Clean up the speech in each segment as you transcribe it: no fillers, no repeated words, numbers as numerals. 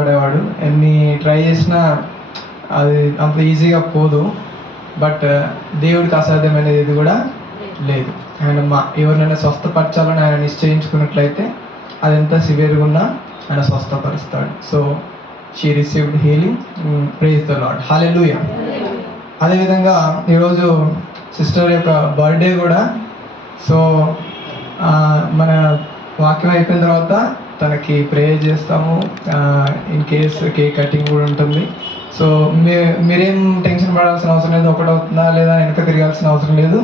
పడేవాడు. ఎన్ని ట్రై చేసినా అది అంత ఈజీగా పోదు. బట్ దేవుడికి అసాధ్యమైనది ఏది కూడా లేదు. ఆయన ఎవరినైనా స్వస్థపరచాలని ఆయన నిశ్చయించుకున్నట్లయితే అది ఎంత సివియర్గా ఉన్నా ఆయన స్వస్థపరుస్తాడు. So she received healing. Praise the lord. Hallelujah. అదేవిధంగా ఈరోజు సిస్టర్ యొక్క బర్త్డే కూడా. సో మన వాక్యం అయిపోయిన తర్వాత తనకి ప్రేయర్ చేస్తాము. ఇన్ కేస్ కేక్ కటింగ్ కూడా ఉంటుంది. సో మీరేం టెన్షన్ పడాల్సిన అవసరం లేదు. ఒకటవుతుందా లేదా వెనక తిరగాల్సిన అవసరం లేదు.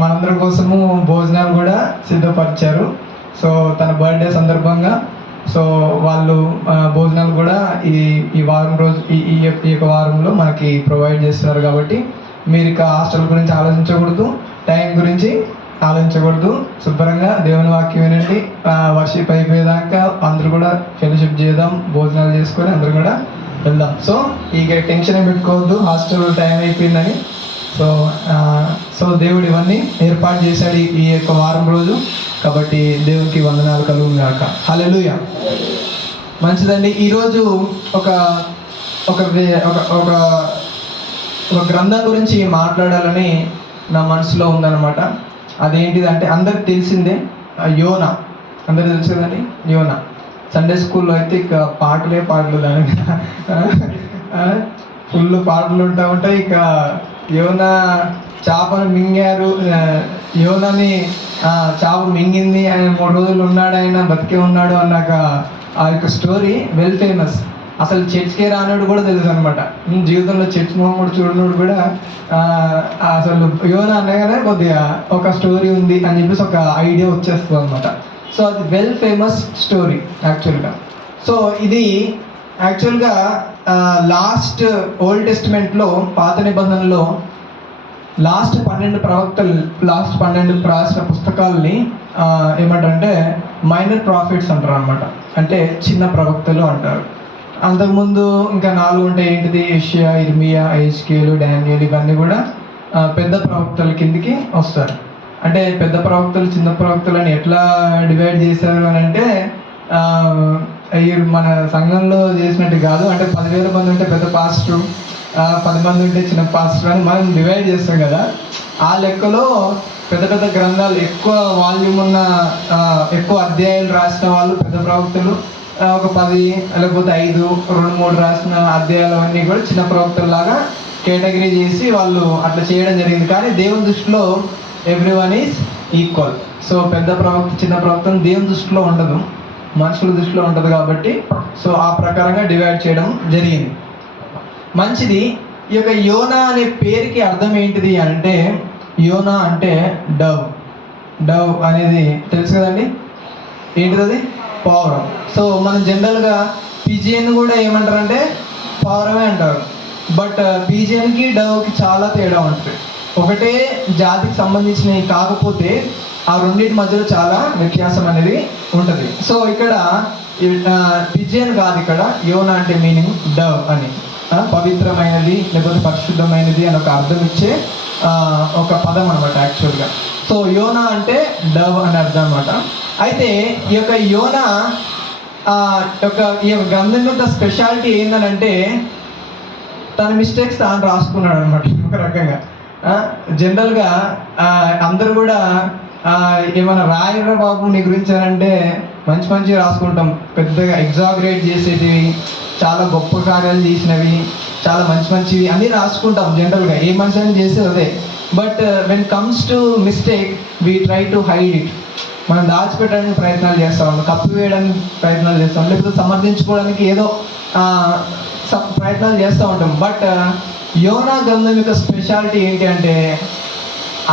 మనందరి కోసము భోజనాలు కూడా సిద్ధపరిచారు. సో తన బర్త్డే సందర్భంగా సో వాళ్ళు భోజనాలు కూడా ఈ వారం రోజు ఈ యొక్క వారంలో మనకి ప్రొవైడ్ చేస్తున్నారు. కాబట్టి మీరు ఇక హాస్టల్ గురించి ఆలోచించకూడదు, టైం గురించి ఆలోచించకూడదు. శుభ్రంగా దేవుని వాక్యం వినండి. వర్షిప్ అయిపోయేదాకా అందరూ కూడా ఫెలోషిప్ చేద్దాం, భోజనాలు చేసుకొని అందరూ కూడా వెళ్దాం. సో ఇక టెన్షన్ పెట్టుకోవద్దు హాస్టల్ టైం అయిపోయిందని. సో దేవుడు ఇవన్నీ ఏర్పాటు చేశాడు ఈ యొక్క వారం రోజు. కాబట్టి దేవునికి వందనాలు కలుగును గాక. హల్లెలూయా. మంచిదండి. ఈరోజు ఒక ఒక ఒక ఒక గ్రంథం గురించి మాట్లాడాలని నా మనసులో ఉందన్నమాట. అదేంటిదంటే అందరికి తెలిసిందే, యోనా. అందరికి తెలుసు కదండి యోనా. సండే స్కూల్లో అయితే ఇక పాటలు దానికి ఫుల్ పాటలు ఉంటాయి. ఇక యోనా చేపను మింగారు, యోనాని చేప మింగింది, ఆయన 3 రోజులు ఉన్నాడు, ఆయన బతికే ఉన్నాడు అన్నాక ఆ యొక్క స్టోరీ వెల్ ఫేమస్. అసలు చర్చ్కే రానోడు కూడా తెలుసు అనమాట. జీవితంలో చర్చ్ మొహం కూడా చూడనోడు కూడా అసలు యోనా అనగానే కొద్దిగా ఒక స్టోరీ ఉంది అని చెప్పేసి ఒక ఐడియా వచ్చేస్తుంది అనమాట. సో అది వెల్ ఫేమస్ స్టోరీ యాక్చువల్గా. సో ఇది యాక్చువల్గా లాస్ట్ ఓల్డ్ టెస్టిమెంట్లో, పాత నిబంధనలో లాస్ట్ 12 రాసిన పుస్తకాలని ఏమంటారంటే మైనర్ ప్రాఫిట్స్ అంటారు అనమాట. అంటే చిన్న ప్రవక్తలు అంటారు. అంతకుముందు ఇంకా 4 ఉంటాయి. ఏంటిది? యెషయా, ఇర్మియా, ఎహెజ్కేలు, డానియేలు. ఇవన్నీ కూడా పెద్ద ప్రవక్తల కిందికి వస్తారు. అంటే పెద్ద ప్రవక్తలు చిన్న ప్రవక్తలని ఎట్లా డివైడ్ చేశారు అని అంటే మన సంఘంలో చేసినట్టు కాదు. అంటే 10,000 మంది ఉంటే పెద్ద పాస్టర్, 10 మంది ఉంటే చిన్న పాస్టర్ అని మనం డివైడ్ చేస్తాం కదా. ఆ లెక్కలో పెద్ద పెద్ద గ్రంథాలు, ఎక్కువ వాల్యూమ్ ఉన్న, ఎక్కువ అధ్యాయాలు రాసిన వాళ్ళు పెద్ద ప్రవక్తలు. ఒక 10 లేకపోతే 5, 2, 3 రాసిన అధ్యాయాలు అన్నీ కూడా చిన్న ప్రవక్తల్లాగా కేటగిరీ చేసి వాళ్ళు అట్లా చేయడం జరిగింది. కానీ దేవుని దృష్టిలో ఎవ్రీవన్ ఈజ్ ఈక్వల్. సో పెద్ద ప్రవక్త చిన్న ప్రవక్త దేవుని దృష్టిలో ఉండదు, మనుషుల దృష్టిలో ఉంటుంది. కాబట్టి సో ఆ ప్రకారంగా డివైడ్ చేయడం జరిగింది. మంచిది. ఈ యొక్క యోనా అనే పేరుకి అర్థం ఏంటిది అంటే, యోనా అంటే డవ్ అనేది తెలుసు కదండి. ఏంటిది? అది పావురం. సో మనం జనరల్గా పిజియన్ కూడా ఏమంటారంటే పావురమే అంటారు. బట్ పిజియన్కి డవ్కి చాలా తేడా ఉంటుంది. ఒకటే జాతికి సంబంధించినవి కాకపోతే ఆ రెండింటి మధ్యలో చాలా వ్యత్యాసం అనేది ఉంటుంది. సో ఇక్కడ పిజియన్ కాదు, ఇక్కడ యోనా అంటే మీనింగ్ డవ్ అని, పవిత్రమైనది లేకపోతే పరిశుద్ధమైనది అని ఒక అర్థం ఇచ్చే ఒక పదం అనమాట యాక్చువల్గా. సో యోనా అంటే డవ్ అని అర్థం అనమాట. అయితే ఈ యొక్క యోనా ఈ యొక్క గ్రంథం యొక్క స్పెషాలిటీ ఏంటనంటే తన మిస్టేక్స్ తాను రాసుకున్నాడు అనమాట. ఒక రకంగా జనరల్గా అందరూ కూడా ఏమైనా రాయరా బాబు నీ గురించి అంటే మంచి రాసుకుంటాం. పెద్దగా ఎగ్జాగరేట్ చేసేటివి, చాలా గొప్ప కార్యాలు చేసినవి, చాలా మంచివి అన్నీ రాసుకుంటాం జనరల్గా. ఏ మనిషి అని చేసేది అదే. But when comes to mistake we try to hide it. మనం దాచిపెట్టడానికి ప్రయత్నాలు చేస్తాం, కప్పు వేయడానికి ప్రయత్నాలు చేస్తాం, లేకపోతే సమర్థించుకోవడానికి ఏదో ప్రయత్నాలు చేస్తూ ఉంటాం. బట్ యోనా గ్రంథం యొక్క స్పెషాలిటీ ఏంటి అంటే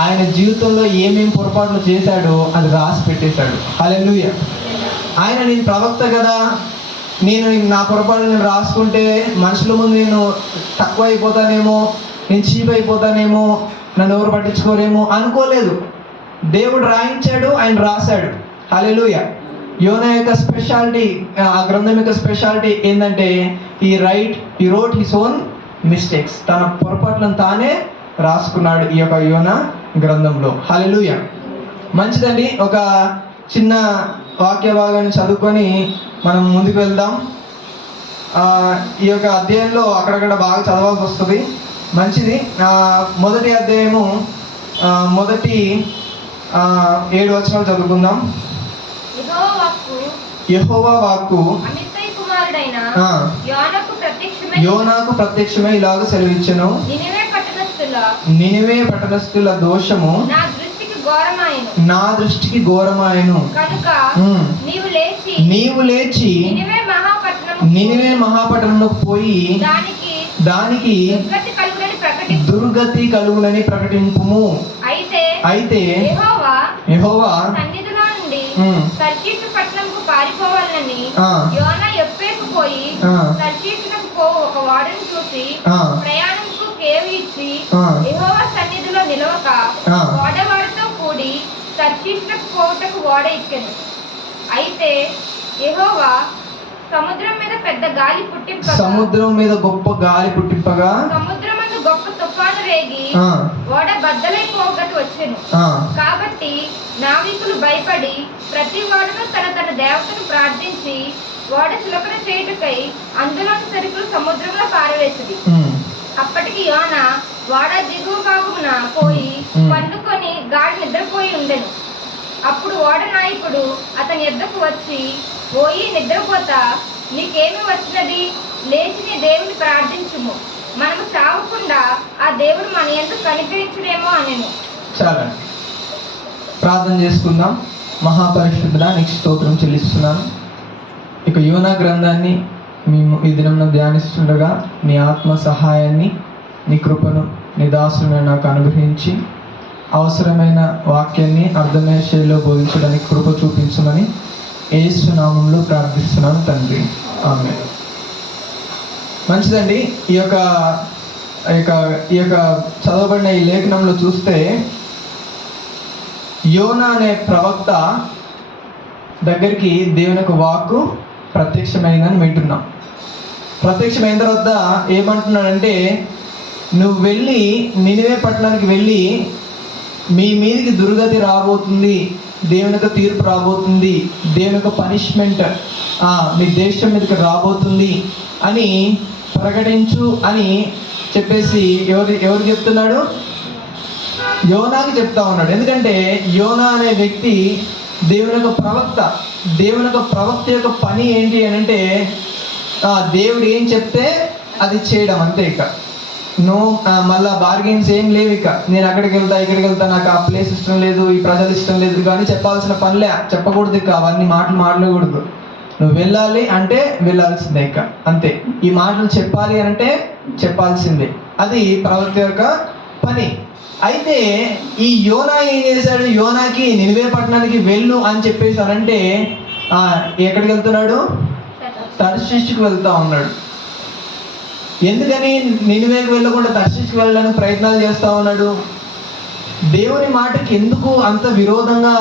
ఆయన జీవితంలో ఏమేమి పొరపాట్లు చేశాడో అది రాసి పెట్టేశాడు. హల్లెలూయా. ఆయన నేను ప్రవక్త కదా, నేను నా పొరపాటు నేను రాసుకుంటే మనుషుల ముందు నేను తక్కువ అయిపోతానేమో, నేను చీప్ అయిపోతానేమో, నన్ను ఎవరు పట్టించుకోరేమో అనుకోలేదు. దేవుడు రాయించాడు, ఆయన రాశాడు. హల్లెలూయా. యోనా యొక్క స్పెషాలిటీ, ఆ గ్రంథం యొక్క స్పెషాలిటీ ఏంటంటే ఈ రోట్ హిస్ ఓన్ మిస్టేక్స్. తన పొరపాట్లను తానే రాసుకున్నాడు ఈ యొక్క యోనా గ్రంథంలో. హల్లెలూయా. మంచిదండి. ఒక చిన్న వాక్య భాగాన్ని చదువుకొని మనం ముందుకు వెళ్దాం. ఈ యొక్క అధ్యాయంలో అక్కడక్కడ బాగా చదవాల్సి వస్తుంది, మంచిది. మొదటి అధ్యాయము మొదటి 7 వచనాలు చదువుకుందాం. యెహోవా వాక్కు యోనాకు ప్రత్యక్షమై ఇలాగ సెలవిచ్చెను, నినివే పట్టణస్థుల దోషము నా దృష్టికి ఘోరమాయెను కనుక నీవు లేచి నినివే మహాపట్టణంలోకి పోయి దానికి దుర్గతి కలుగునని ప్రకటింపుము. అయితే యెహోవా తర్షీషు పట్టణంకు పారిపోవాలని యోనా యొప్పేకు పోయి తర్షీషునకు పోవు ఒక వాడను చూసి ప్రయాణంకు కేవి ఇచ్చి యెహోవా సన్నిధిలో నిలవక ఓడవాడితో కూడి తర్షీషునకు పోవుటకు ఓడ ఎక్కెను. అయితే యెహోవా సముద్రం మీద పెద్ద గాలి పుట్టింపగా సముద్రం మీద గొప్ప గాలి పుట్టింపగా సముద్రమందు గొప్ప తుఫాను రేగి ఓడ బద్దలైపోగట్టు వచ్చెను. కాబట్టి నావికులు భయపడి ప్రతి వాడును తన తన దేవతను ప్రార్థించి ఓడ చులకన చేయుటకై అందులోని సరుకులు సముద్రంలో పారవేసింది. అప్పటికి యోనా ఓడ దిగువ భాగమున పోయి పండుకొని గాడి నిద్రపోయి ఉండెను. అప్పుడు ఓడ నాయకుడు అతని ఎద్దకు వచ్చి, పోయి నిద్రపోతా నీకేమి వచ్చినది, లేచి నీ దేవుని ప్రార్థించుము, మనము చావకుండా ఆ దేవుడు మన యందు కనికరించుడేమో అనెను. చాలా ప్రార్థన చేసుకుందాం. మహాపరిశుద్ధుడా, నీకు స్తోత్రం చెల్లిస్తున్నాను. ఇక యోనా గ్రంథాన్ని మేము ఈ దినం ధ్యానిస్తుండగా నీ ఆత్మ సహాయాన్ని, నీ కృపను నీ దాసులను నాకు అనుగ్రహించి అవసరమైన వాక్యాన్ని అర్థమయ్యే శైలిలో బోధించడానికి కృప చూపించమని యేసు నామములో ప్రార్థిస్తున్నాను తండ్రి, ఆమేన్. మంచిదండి. ఈ యొక్క చదవబడిన ఈ లేఖనంలో చూస్తే యోనా అనే ప్రవక్త దగ్గరికి దేవుని యొక్క వాక్కు ప్రత్యక్షమైందని వింటున్నాం. ప్రత్యక్షమైన తర్వాత ఏమంటున్నాడంటే, నువ్వు వెళ్ళి నినివే పట్టణానికి వెళ్ళి మీ మీదకి దుర్గతి రాబోతుంది, దేవుని యొక్క తీర్పు రాబోతుంది, దేవుని యొక్క పనిష్మెంట్ మీ దేశం మీదకి రాబోతుంది అని ప్రకటించు అని చెప్పేసి ఎవరు చెప్తున్నాడు? యోనాకి చెప్తా ఉన్నాడు. ఎందుకంటే యోనా అనే వ్యక్తి దేవుని యొక్క ప్రవక్త. దేవుని యొక్క ప్రవక్త యొక్క పని ఏంటి అని అంటే దేవుడు ఏం చెప్తే అది చేయడం, అంతే. ఇక నో మళ్ళా బార్గెన్స్ ఏం లేవు. ఇక నేను అక్కడికి వెళ్తా ఇక్కడికి వెళ్తా, నాకు ఆ ప్లేస్ ఇష్టం లేదు, ఈ ప్రజలు ఇష్టం లేదు కానీ చెప్పాల్సిన పనిలే, చెప్పకూడదు. ఇక అవన్నీ మాటలు మాట్లాడకూడదు. నువ్వు వెళ్ళాలి అంటే వెళ్ళాల్సిందే, ఇక అంతే. ఈ మాటలు చెప్పాలి అంటే చెప్పాల్సిందే. అది ప్రవక్త యొక్క పని. అయితే ఈ యోనా ఏం చేశాడు? యోనాకి నినివే పట్టణానికి వెళ్ళు అని చెప్పేసారంటే ఎక్కడికి వెళ్తున్నాడు? తర్షీషుకు వెళ్తా ఉన్నాడు. ఎందుకని నినివేకి వెళ్ళకుండా తర్షీషుకు వెళ్ళడానికి ప్రయత్నాలు చేస్తూ ఉన్నాడు? దేవుని మాటకి ఎందుకు అంత విరోధంగా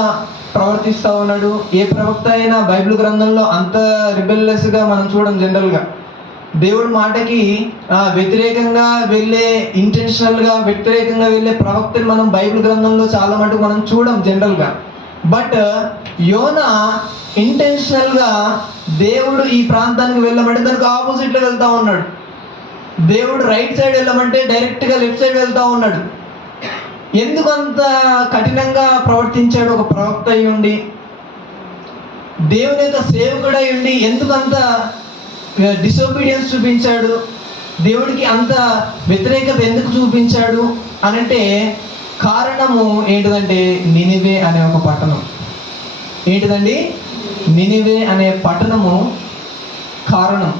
ప్రవర్తిస్తూ ఉన్నాడు? ఏ ప్రవక్త అయినా బైబిల్ గ్రంథంలో అంత రిబెల్లెస్గా మనం చూడం. జనరల్గా దేవుడి మాటకి వ్యతిరేకంగా వెళ్ళే, ఇంటెన్షనల్గా వ్యతిరేకంగా వెళ్ళే ప్రవక్తని మనం బైబిల్ గ్రంథంలో చాలా మటుకు మనం చూడం జనరల్గా. బట్ యోనా ఇంటెన్షనల్గా దేవుడు ఈ ప్రాంతానికి వెళ్ళమంటే దానికి ఆపోజిట్లో వెళ్తూ ఉన్నాడు. దేవుడు రైట్ సైడ్ వెళ్ళమంటే డైరెక్ట్గా లెఫ్ట్ సైడ్ వెళ్తూ ఉన్నాడు. ఎందుకు అంత కఠినంగా ప్రవర్తించాడు? ఒక ప్రవక్త అయి ఉండి, దేవుని యొక్క సేవకుడు అయి ఉండి ఎందుకంత డిసోబీడియన్స్ చూపించాడు? దేవుడికి అంత వ్యతిరేకత ఎందుకు చూపించాడు అనంటే కారణము ఏంటిదంటే నినివే అనే ఒక పట్టణం. ఏంటిదండి? నినివే అనే పట్టణము కారణం.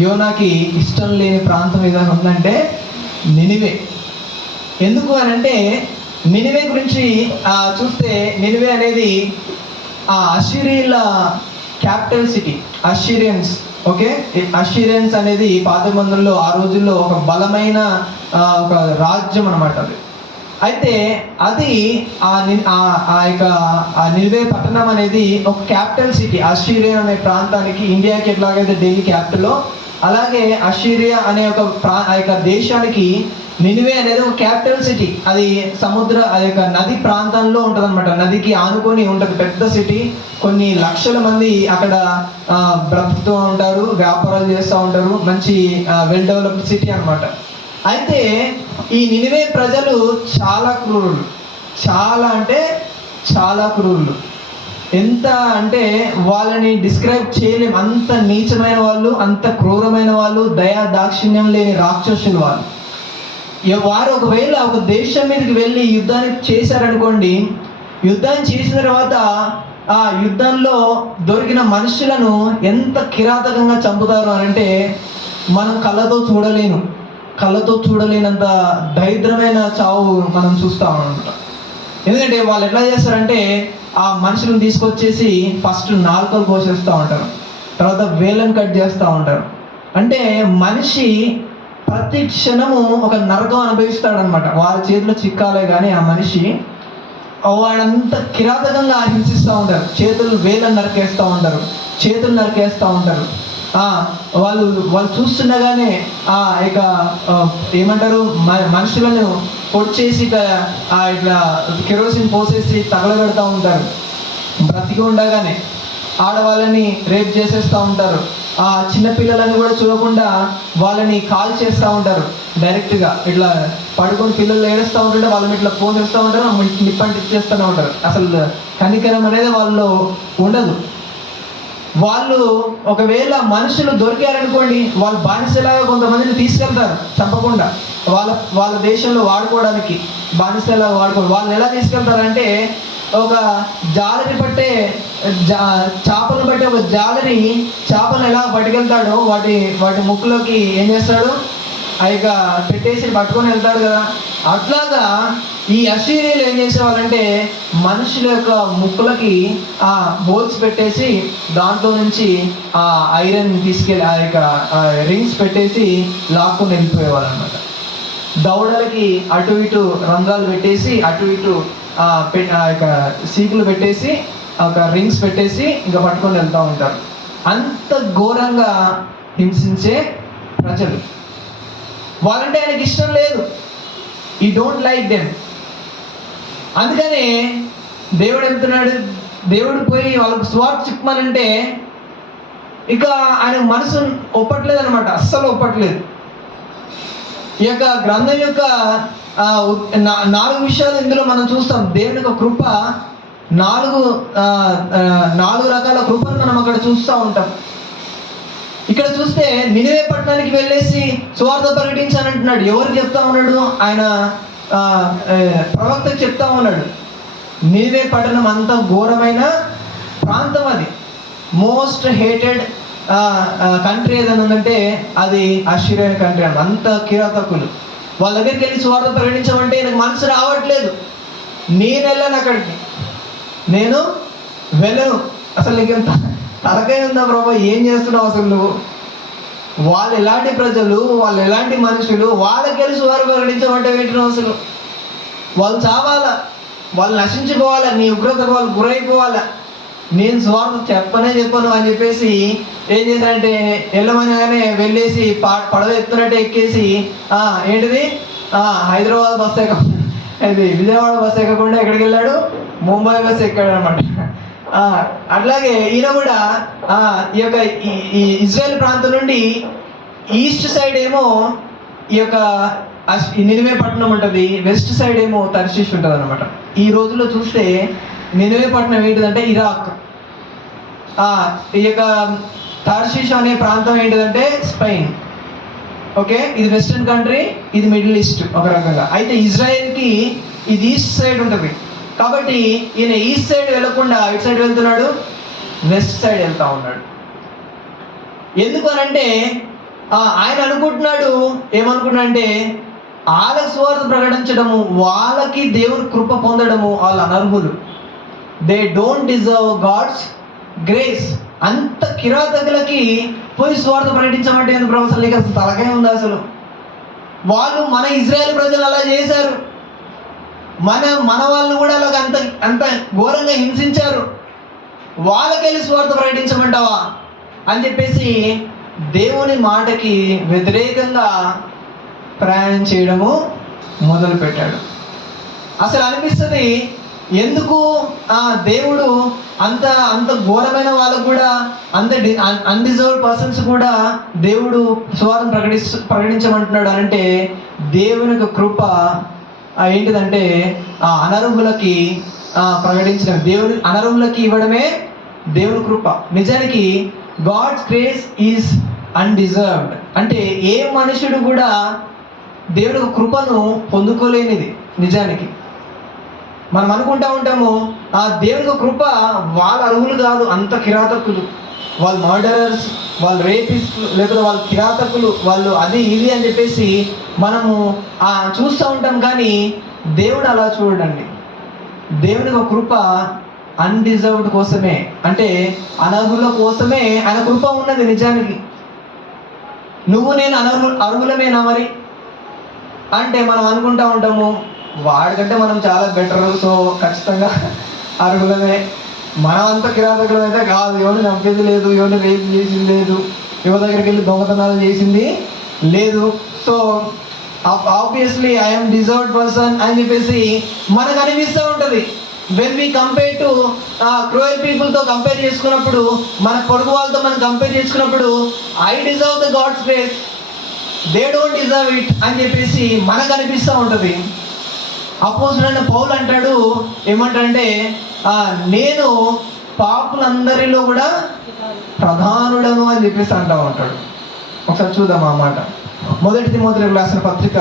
యోనాకి ఇష్టం లేని ప్రాంతం ఏదైనా ఉందంటే నినివే. ఎందుకు అని అంటే నినివే గురించి చూస్తే నినివే అనేది అషీరియన్ల క్యాపిటల్ సిటీ. అషీరియన్స్, ఓకే. అషీరియన్స్ అనేది పాత బంధంలో ఆ రోజుల్లో ఒక బలమైన ఒక రాజ్యం అన్నమాట అది. అయితే అది ఆ నినివే పట్టణం అనేది ఒక క్యాపిటల్ సిటీ. అషీరియా అనే ప్రాంతానికి, ఇండియాకి ఎట్లాగైతే ఢిల్లీ క్యాపిటలో, అలాగే అషీరియా అనే ఒక దేశానికి నినివే అనేది ఒక క్యాపిటల్ సిటీ. అది అది ఒక నది ప్రాంతంలో ఉంటుంది అనమాట. నదికి ఆనుకొని ఉంటుంది, పెద్ద సిటీ. కొన్ని లక్షల మంది అక్కడ బ్రతుకుతూ ఉంటారు, వ్యాపారాలు చేస్తూ ఉంటారు. మంచి వెల్ డెవలప్డ్ సిటీ అనమాట. అయితే ఈ నినివే ప్రజలు చాలా క్రూరులు, చాలా అంటే చాలా క్రూరులు. ఎంత అంటే వాళ్ళని డిస్క్రైబ్ చేయలేం. అంత నీచమైన వాళ్ళు, అంత క్రూరమైన వాళ్ళు, దయా దాక్షిణ్యం లేని రాక్షసులు వాళ్ళు. వారు ఒకవేళ ఒక దేశం మీదకి వెళ్ళి యుద్ధాన్ని చేశారనుకోండి, యుద్ధాన్ని చేసిన తర్వాత ఆ యుద్ధంలో దొరికిన మనుషులను ఎంత కిరాతకంగా చంపుతారు అని అంటే మనం కళ్ళతో చూడలేనంత దరిద్రమైన చావు మనం చూస్తాం అనమాట. ఎందుకంటే వాళ్ళు ఎట్లా చేస్తారంటే ఆ మనుషులను తీసుకొచ్చేసి ఫస్ట్ నాలుకలు కోసేస్తూ ఉంటారు, తర్వాత వేళ్ళను కట్ చేస్తూ ఉంటారు. అంటే మనిషి ప్రతి క్షణము ఒక నరకం అనుభవిస్తాడనమాట. వారి చేతిలో చిక్కాలే కానీ ఆ మనిషి వాడంతా కిరాతకంగా హింసిస్తూ ఉంటారు. వేళ్ళను నరికేస్తూ ఉంటారు, చేతులు నరికేస్తూ ఉంటారు. వాళ్ళు చూస్తుండగానే ఇక ఏమంటారు, మనుషులను పొడిచేసి ఇట్లా కెరోసిన్ పోసేసి తగలబెడతా ఉంటారు. బ్రతికి ఉండగానే ఆడవాళ్ళని రేప్ చేసేస్తూ ఉంటారు. చిన్నపిల్లలని కూడా చూడకుండా వాళ్ళని కాల్ చేస్తూ ఉంటారు. డైరెక్ట్గా ఇట్లా పడుకొని పిల్లలు ఏడుస్తూ ఉంటుంటే వాళ్ళని ఇట్లా ఫోన్ చేస్తూ ఉంటారు, నిప్పంటిచ్చేస్తూనే ఉంటారు. అసలు కనికరం అనేది వాళ్ళు ఉండదు. వాళ్ళు ఒకవేళ మనుషులు దొరికారనుకోండి, వాళ్ళు బానిసలాగా కొంతమందిని తీసుకెళ్తారు చంపకుండా. వాళ్ళ దేశంలో వాడుకోవడానికి బానిసలాగా వాళ్ళని ఎలా తీసుకెళ్తారంటే ఒక జాలరి పట్టే చేపలను బట్టి ఒక జాలరి చేపలను ఎలా పట్టుకెళ్తాడో వాటి ముక్కులోకి ఏం చేస్తాడు, ఇక పెట్టేసి పట్టుకొని వెళ్తాడు కదా. అట్లాగా ఈ అషీరీలు ఏం చేసేవాళ్ళంటే మనుషుల యొక్క ముక్కులకి హోల్స్ పెట్టేసి దాంట్లో నుంచి ఐరన్ తీసుకెళ్ళి రింగ్స్ పెట్టేసి లాక్కొని వెళ్ళిపోయేవాళ్ళు అనమాట. దవడలకి అటు ఇటు రంధ్రాలు పెట్టేసి అటు ఇటు సీకులు పెట్టేసి రింగ్స్ పెట్టేసి ఇంకా పట్టుకొని వెళ్తూ ఉంటారు. అంత ఘోరంగా హింసించే ప్రజలు. వాళ్ళంటే ఆయనకి ఇష్టం లేదు, ఈ డోంట్ లైక్ దెమ్. అందుకనే దేవుడు వెళ్తున్నాడు, దేవుడు పోయి వాళ్ళకు స్వార్థ చిక్కమనంటే ఇక ఆయన మనసు ఒప్పట్లేదు అనమాట, అస్సలు ఒప్పట్లేదు. ఈ యొక్క గ్రంథం యొక్క 4 విషయాలు ఇందులో మనం చూస్తాం. దేవుని యొక్క కృప 4 రకాల కృపను మనం అక్కడ చూస్తూ ఉంటాం. ఇక్కడ చూస్తే నినివే పట్టణానికి వెళ్ళేసి సువార్త ప్రకటించానంటున్నాడు. ఎవరు చెప్తా ఉన్నాడు? ఆయన ప్రవక్తకు చెప్తా ఉన్నాడు. నినివే పట్టణం అంత ఘోరమైన ప్రాంతం, అది మోస్ట్ హేటెడ్ కంట్రీ ఏదైనా ఉందంటే అది అషీరియన్ కంట్రీ అన్నమాట. అంత కిరాతకులు. వాళ్ళ దగ్గరికి వెళ్ళి సువార్త ప్రకటించమంటే నాకు మనసు రావట్లేదు, నేను వెళ్ళను అక్కడికి, నేను వెళ్ళను. అసలు నీకు ఎంత తలకాయ ఉందా ప్రభా, ఏం చేస్తున్నావు అసలు నువ్వు? వాళ్ళు ఎలాంటి ప్రజలు, వాళ్ళు ఎలాంటి మనుషులు, వాళ్ళకి వెళ్ళి సువార్త ప్రకటించమంటే ఏంటో అసలు? వాళ్ళు చావాలా, వాళ్ళు నశించుకోవాలా, నీ ఉగ్రతకు వాళ్ళు గురైపోవాలా. నేను సువార్త చెప్పను అని చెప్పేసి ఏం చేశారంటే వెళ్ళమనగానే వెళ్ళేసి పడవ ఎత్తునట్టు ఎక్కేసి ఏంటిది హైదరాబాద్ బస్సు ఇది విజయవాడ బస్సు ఎక్కకుండా ఎక్కడికి వెళ్ళాడు, ముంబై బస్సు ఎక్కాడు అనమాట. అట్లాగే ఈయన కూడా ఈ యొక్క ఈ ఇజ్రాయెల్ ప్రాంతం నుండి ఈస్ట్ సైడ్ ఏమో ఈ యొక్క నినివే పట్టణం ఉంటుంది, వెస్ట్ సైడ్ ఏమో తర్షీష్ ఉంటుంది అనమాట. ఈ రోజుల్లో చూస్తే నినివే పట్టణం ఏంటిదంటే ఇరాక్. ఈ యొక్క తర్షీష్ అనే ప్రాంతం ఏంటిదంటే స్పెయిన్. ఓకే, ఇది వెస్టర్న్ కంట్రీ, ఇది మిడిల్ ఈస్ట్ ఒక రకంగా. అయితే ఇజ్రాయెల్కి ఇది ఈస్ట్ సైడ్ ఉంటుంది. కాబట్టి ఈయన ఈస్ట్ సైడ్ వెళ్ళకుండా ఇటు సైడ్ వెళ్తున్నాడు, వెస్ట్ సైడ్ వెళ్తా ఉన్నాడు. ఎందుకు అనంటే ఆయన అనుకుంటున్నాడు, ఏమనుకుంటున్నాడంటే వాళ్ళకి సువార్త ప్రకటించడము, వాళ్ళకి దేవుని కృప పొందడము వాళ్ళు అనర్హులు. They don't deserve God's grace. అంత కిరాతకులకి పోయి స్వార్థ ప్రకటించమంటే ఎందుకు ప్రభు? అసలు అసలు తలకాయ ఉందా అసలు? వాళ్ళు మన ఇజ్రాయెల్ ప్రజలు అలా చేశారు, మన వాళ్ళు కూడా అలాగ అంత ఘోరంగా హింసించారు. వాళ్ళకెళ్ళి స్వార్థ ప్రకటించమంటావా అని చెప్పేసి దేవుని మాటకి వ్యతిరేకంగా ప్రయాణం చేయడము మొదలుపెట్టాడు. అసలు అనిపిస్తుంది, ఎందుకు దేవుడు అంత అంత ఘోరమైన వాళ్ళకు కూడా, అంత అన్డిజర్వ్డ్ పర్సన్స్ కూడా దేవుడు సువార్తను ప్రకటించమంటున్నాడు అంటే దేవుని యొక్క కృప ఏంటిదంటే అనర్హులకి ప్రకటించడం, దేవుని అనర్హులకి ఇవ్వడమే దేవుని కృప. నిజానికి గాడ్స్ గ్రేస్ ఈజ్ అన్డిజర్వ్డ్. అంటే ఏ మనుషుడు కూడా దేవుని కృపను పొందుకోలేనిది. నిజానికి మనం అనుకుంటా ఉంటాము దేవుని కృప వాళ్ళ అర్హులు కాదు, అంత కిరాతకులు, వాళ్ళు మర్డరర్స్, వాళ్ళు రేపిస్టులు, లేకపోతే వాళ్ళు కిరాతకులు, వాళ్ళు అది ఇది అని చెప్పేసి మనము చూస్తూ ఉంటాం. కానీ దేవుడు అలా చూడండి. దేవుని కృప అన్డిజర్వ్డ్ కోసమే, అంటే అనర్హుల కోసమే ఆయన కృప ఉన్నది. నిజానికి నువ్వు నేను అర్హులమేనా మరి అంటే మనం అనుకుంటా ఉంటాము, వాడికంటే మనం చాలా బెటర్, సో ఖచ్చితంగా అర్హులమే. మనం అంత కిరాతకులం అయితే కాదు, ఎవరిని చంపేది లేదు, ఎవరిని రేపు చేసింది లేదు, ఎవరి దగ్గరికి వెళ్ళి దొంగతనాలు చేసింది లేదు. So obviously I'm deserved person అని చెప్పేసి మనకు అనిపిస్తూ ఉంటుంది. When we compare to cruel పీపుల్తో కంపేర్ చేసుకున్నప్పుడు, మన పొరుగు వాళ్ళతో మనం కంపేర్ చేసుకున్నప్పుడు, I deserve the God's grace, they don't deserve it అని చెప్పేసి మనకు అనిపిస్తూ ఉంటుంది. అపోజిట్ పౌలు అంటాడు, ఏమంటాడంటే నేను పాపులందరిలో కూడా ప్రధానుడను అని చెప్పేసి అంటూ ఉంటాడు. ఒకసారి చూద్దాం ఆ మాట. 1 తిమోతికి రాసిన పత్రిక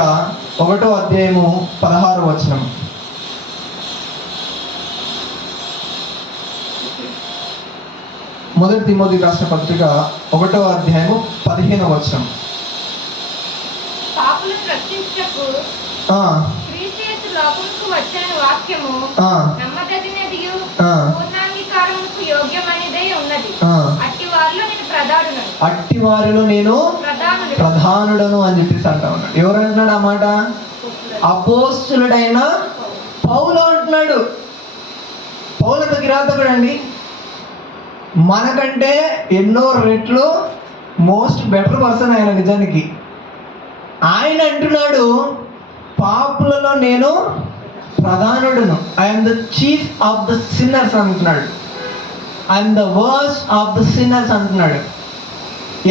1వ అధ్యాయము 16వ వచనం. 1 తిమోతికి రాసిన పత్రిక 1వ అధ్యాయము 15వ వచనం. పాపులను రక్షించుటకు క్రీస్తు యేసు లోకమునకు వచ్చిన వాక్యము నమ్మదగినదియు పూర్ణాంగీకారమునకు యోగ్యమైనదే ఉన్నది. అట్టి వారిలో నేను ప్రధానుడను అని చెప్పేసి అంటా ఉన్నాడు. ఎవరు అంటున్నాడు ఆ మాట? అపోస్తులుడైన పౌలు అంటున్నాడు. పౌలు అంత కిరాతకుడు అండి, మనకంటే ఎన్నో రెట్లు మోస్ట్ బెటర్ పర్సన్ ఆయన. నిజానికి ఆయన అంటున్నాడు, పాపులలో నేను ప్రధానుడును, I'm the chief of the sinners అంటున్నాడు, I'm the worst of the sinners అంటున్నాడు.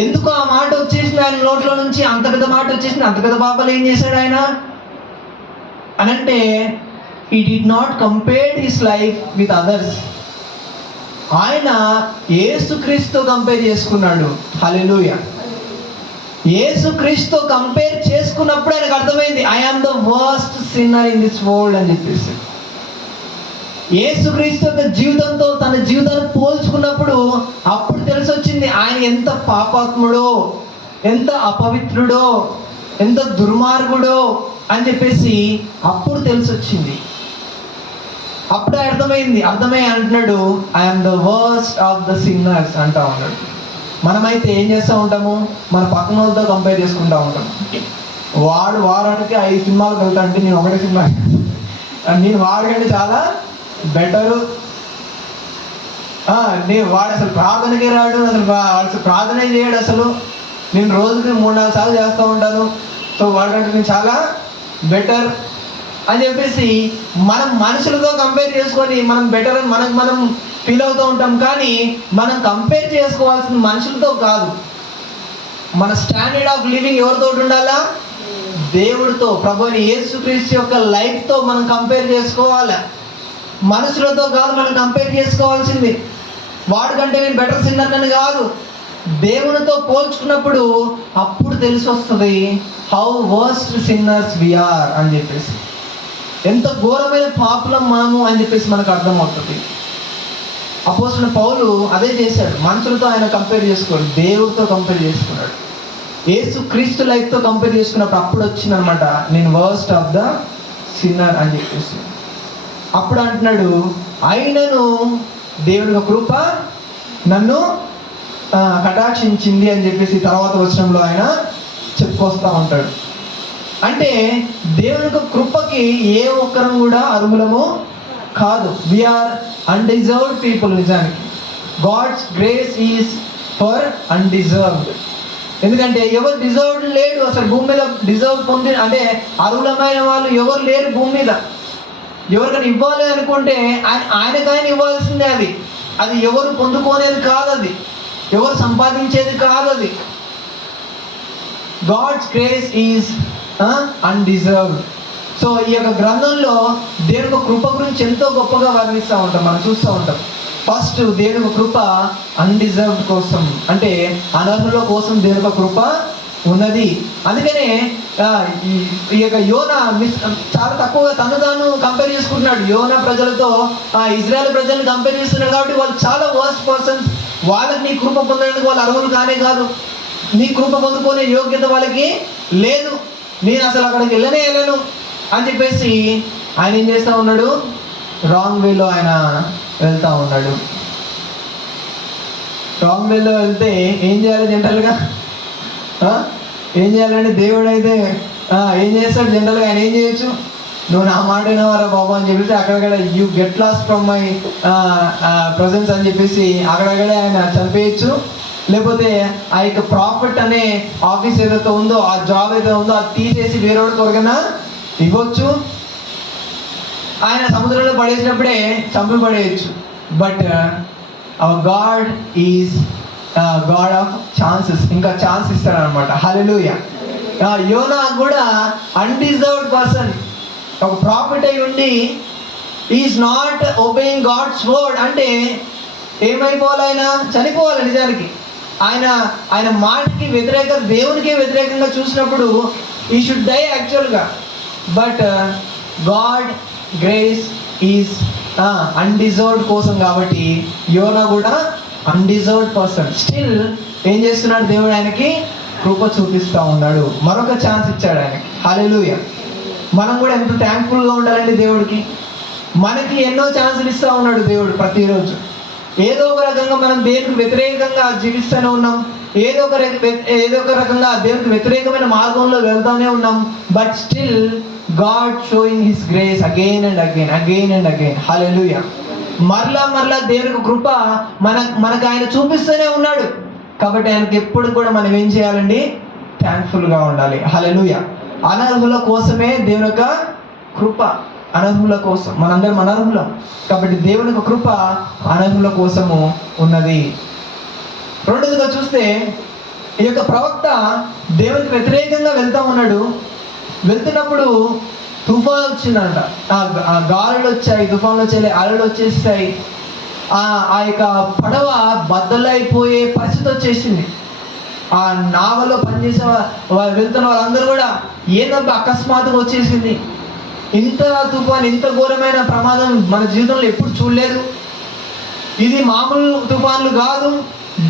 ఎందుకు ఆ మాట వచ్చేసింది ఆయన నోట్లో నుంచి? అంత పెద్ద మాట వచ్చేసింది. అంత పెద్ద పాపాలు ఏం చేశాడు ఆయన అనంటే, he did not compare his life with others. ఆయన యేసుక్రీస్తుతో కంపేర్ చేసుకున్నాడు. హల్లెలూయా. యేసుక్రీస్తుతో కంపేర్ చేసుకున్నప్పుడు ఆయనకు అర్థమైంది, I am the worst sinner in this world అని చెప్పేసి. యేసుక్రీస్తు యొక్క జీవితంతో తన జీవితాన్ని పోల్చుకున్నప్పుడు అప్పుడు తెలిసి వచ్చింది ఆయన ఎంత పాపాత్ముడో, ఎంత అపవిత్రుడో, ఎంత దుర్మార్గుడో అని చెప్పేసి అప్పుడు తెలిసి వచ్చింది. అప్పుడే అర్థమై అంటున్నాడు, I'm the worst of the sinners అంటా ఉన్నాడు. మనమైతే ఏం చేస్తూ ఉంటాము? మన పక్కన వాళ్ళతో కంపేర్ చేసుకుంటూ ఉంటాము. వాడు వారానికి 5 సినిమాలకు వెళ్తా అంటే నేను ఒకటే సినిమా, నేను వాడికంటే చాలా బెటరు, వాడు అసలు ప్రార్థనకే రాడు, అసలు ప్రార్థనే చేయడు, అసలు నేను రోజుకి 3-4 సార్లు చేస్తూ ఉంటాను, సో వాడికంటే నేను చాలా బెటర్ అని చెప్పేసి మనం మనుషులతో కంపేర్ చేసుకొని మనం బెటర్ అని మనం ఫీల్ అవుతూ ఉంటాం. కానీ మనం కంపేర్ చేసుకోవాల్సిన మనుషులతో కాదు. మన స్టాండర్డ్ ఆఫ్ లివింగ్ ఎవరితో ఉండాలా? దేవుడితో, ప్రభువైన యేసుక్రీస్తు యొక్క లైఫ్తో మనం కంపేర్ చేసుకోవాలి. మనుషులతో కాదు మనం కంపేర్ చేసుకోవాల్సింది. వాడికంటే నేను బెటర్ సిన్నర్ అని కాదు, దేవునితో పోల్చుకున్నప్పుడు అప్పుడు తెలిసి వస్తుంది how worst sinners we are అని చెప్పేసి, ఎంత ఘోరమైన పాపులం మనము అని చెప్పేసి మనకు అర్థమవుతుంది. అపోస్తలుడైన పౌలు అదే చేశాడు. మనుషులతో ఆయన కంపేర్ చేసుకోడు, దేవుడితో కంపేర్ చేసుకున్నాడు. యేసు క్రీస్తు లైఫ్తో కంపేర్ చేసుకున్నప్పుడు అప్పుడు వచ్చిందనమాట, నేను వర్స్ట్ ఆఫ్ ద సిన్నర్ అని చెప్పేసి. అప్పుడు అంటున్నాడు, ఆయనను దేవుని కృప నన్ను కటాక్షించింది అని చెప్పేసి తర్వాత వచనంలో ఆయన చెప్పుకొస్తూ ఉంటాడు. అంటే దేవుని కృపకి ఏ ఒక్కరం కూడా అర్హులము కాదు. We're undeserved people. నిజానికి God's grace is for undeserved. ఎందుకంటే ఎవరు డిజర్వ్ లేడు అసలు భూమి మీద. డిజర్వ్ పొంది అంటే అర్హులమైన వాళ్ళు ఎవరు లేరు భూమి మీద. ఎవరికైనా ఇవ్వాలి అనుకుంటే ఆయనకైనా ఇవ్వాల్సిందే. అది ఎవరు పొందుకోనేది కాదు, అది ఎవరు సంపాదించేది కాదు. అది God's grace is undeserved. So ఈ యొక్క గ్రంథంలో దేవుని కృప గురించి ఎంతో గొప్పగా వర్ణిస్తూ ఉంటాం, మనం చూస్తూ ఉంటాం. ఫస్ట్ దేవుని కృప అన్డిజర్వ్డ్ కోసం, అంటే అనర్హుల కోసం దేవుని కృప ఉన్నది. అందుకనే ఈ యొక్క యోనా చాలా తక్కువగా తాను కంపేర్ చేసుకుంటున్నాడు. యోనా ప్రజలతో ఇజ్రాయెల్ ప్రజల్ని కంపేర్ చేస్తున్నాడు. కాబట్టి వాళ్ళు చాలా వర్స్ట్ పర్సన్స్. వాళ్ళకి నీ కృప పొందడానికి వాళ్ళు అర్హులు కానే కాదు. నీ కృప పొందుకునే యోగ్యత వాళ్ళకి లేదు. నేను అసలు అక్కడికి వెళ్ళను అని చెప్పేసి ఆయన ఏం చేస్తూ ఉన్నాడు? రాంగ్ వేలో ఆయన వెళ్తూ ఉన్నాడు. రాంగ్ వేలో వెళ్తే ఏం చేయాలి జనరల్గా? ఏం చేయాలంటే దేవుడు అయితే ఏం చేస్తాడు జనరల్గా? ఆయన ఏం చేయొచ్చు? నువ్వు నా మాట వినవారా బాబు అని చెప్పేసి అక్కడక్కడ you get lost from my presence అని చెప్పేసి అక్కడక్కడే ఆయన చంపేయచ్చు. లేకపోతే ఆ యొక్క ప్రాఫిట్ అనే ఆఫీస్ ఏదైతే ఉందో, ఆ జాబ్ ఏదైతే ఉందో అది తీసేసి వేరేవాడి కొరకైనా ఇవ్వచ్చు. ఆయన సముద్రంలో పడేసినప్పుడే చంపి పడేయచ్చు. But our God is God of chances. ఇంకా ఛాన్స్ ఇస్తాడు అనమాట. హల్లెలూయా. యోనా కూడా అన్డిజర్వ్డ్ పర్సన్. ఒక ప్రాఫిట్ అయి ఉండి is not obeying God's word అంటే ఏమైపోవాలి? ఆయన చనిపోవాలి. నిజానికి ఆయన మాటకి దేవునికే వ్యతిరేకంగా చూసినప్పుడు ఈ షుడ్ డై యాక్చువల్గా. But God grace is undeserved కోసం కాబట్టి యోనా కూడా అన్డిజర్వ్డ్ పర్సన్. స్టిల్ ఏం చేస్తున్నాడు? దేవుడు ఆయనకి కృప చూపిస్తూ ఉన్నాడు. మరొక ఛాన్స్ ఇచ్చాడు ఆయనకి. హల్లెలూయా. మనం కూడా ఎంత థ్యాంక్ఫుల్గా ఉండాలండి దేవుడికి. మనకి ఎన్నో ఛాన్సులు ఇస్తూ ఉన్నాడు దేవుడు ప్రతిరోజు. ఏదో ఒక రకంగా మనం దేవునికి వ్యతిరేకంగా జీవిస్తూనే ఉన్నాం. ఏదో ఒక రకంగా దేవునికి వ్యతిరేకమైన మార్గంలో వెళ్తూనే ఉన్నాం. But still God showing his grace again and again. Hallelujah. మరలా దేవునికి కృప మనకు ఆయన చూపిస్తూనే ఉన్నాడు. కాబట్టి ఆయనకి ఎప్పుడు కూడా మనం ఏం చేయాలండి? థ్యాంక్ఫుల్గా ఉండాలి. హల్లెలూయా. అనర్హుల కోసమే దేవుని యొక్క కృప. అనర్హుల కోసం, మనందరం అనర్హులం కాబట్టి దేవుని యొక్క కృప అనర్హుల కోసము ఉన్నది. రెండోదిగా చూస్తే ఈ యొక్క ప్రవక్త దేవునికి వ్యతిరేకంగా వెళ్తా ఉన్నాడు. వెళ్తున్నప్పుడు తుఫాను వచ్చిందంట. ఆ గాలులు వచ్చాయి, తుఫాన్లు వచ్చాయి, అలలు వచ్చేసాయి. ఆ యొక్క పడవ బద్దలైపోయే పరిస్థితి వచ్చేసింది. ఆ నావలో పనిచేసే వెళ్తున్న వాళ్ళందరూ కూడా ఏంటంటే అకస్మాత్తుగా వచ్చేసింది. ఇంత తుఫాన్, ఇంత ఘోరమైన ప్రమాదం మన జీవితంలో ఎప్పుడు చూడలేదు. ఇది మామూలు తుఫాన్లు కాదు,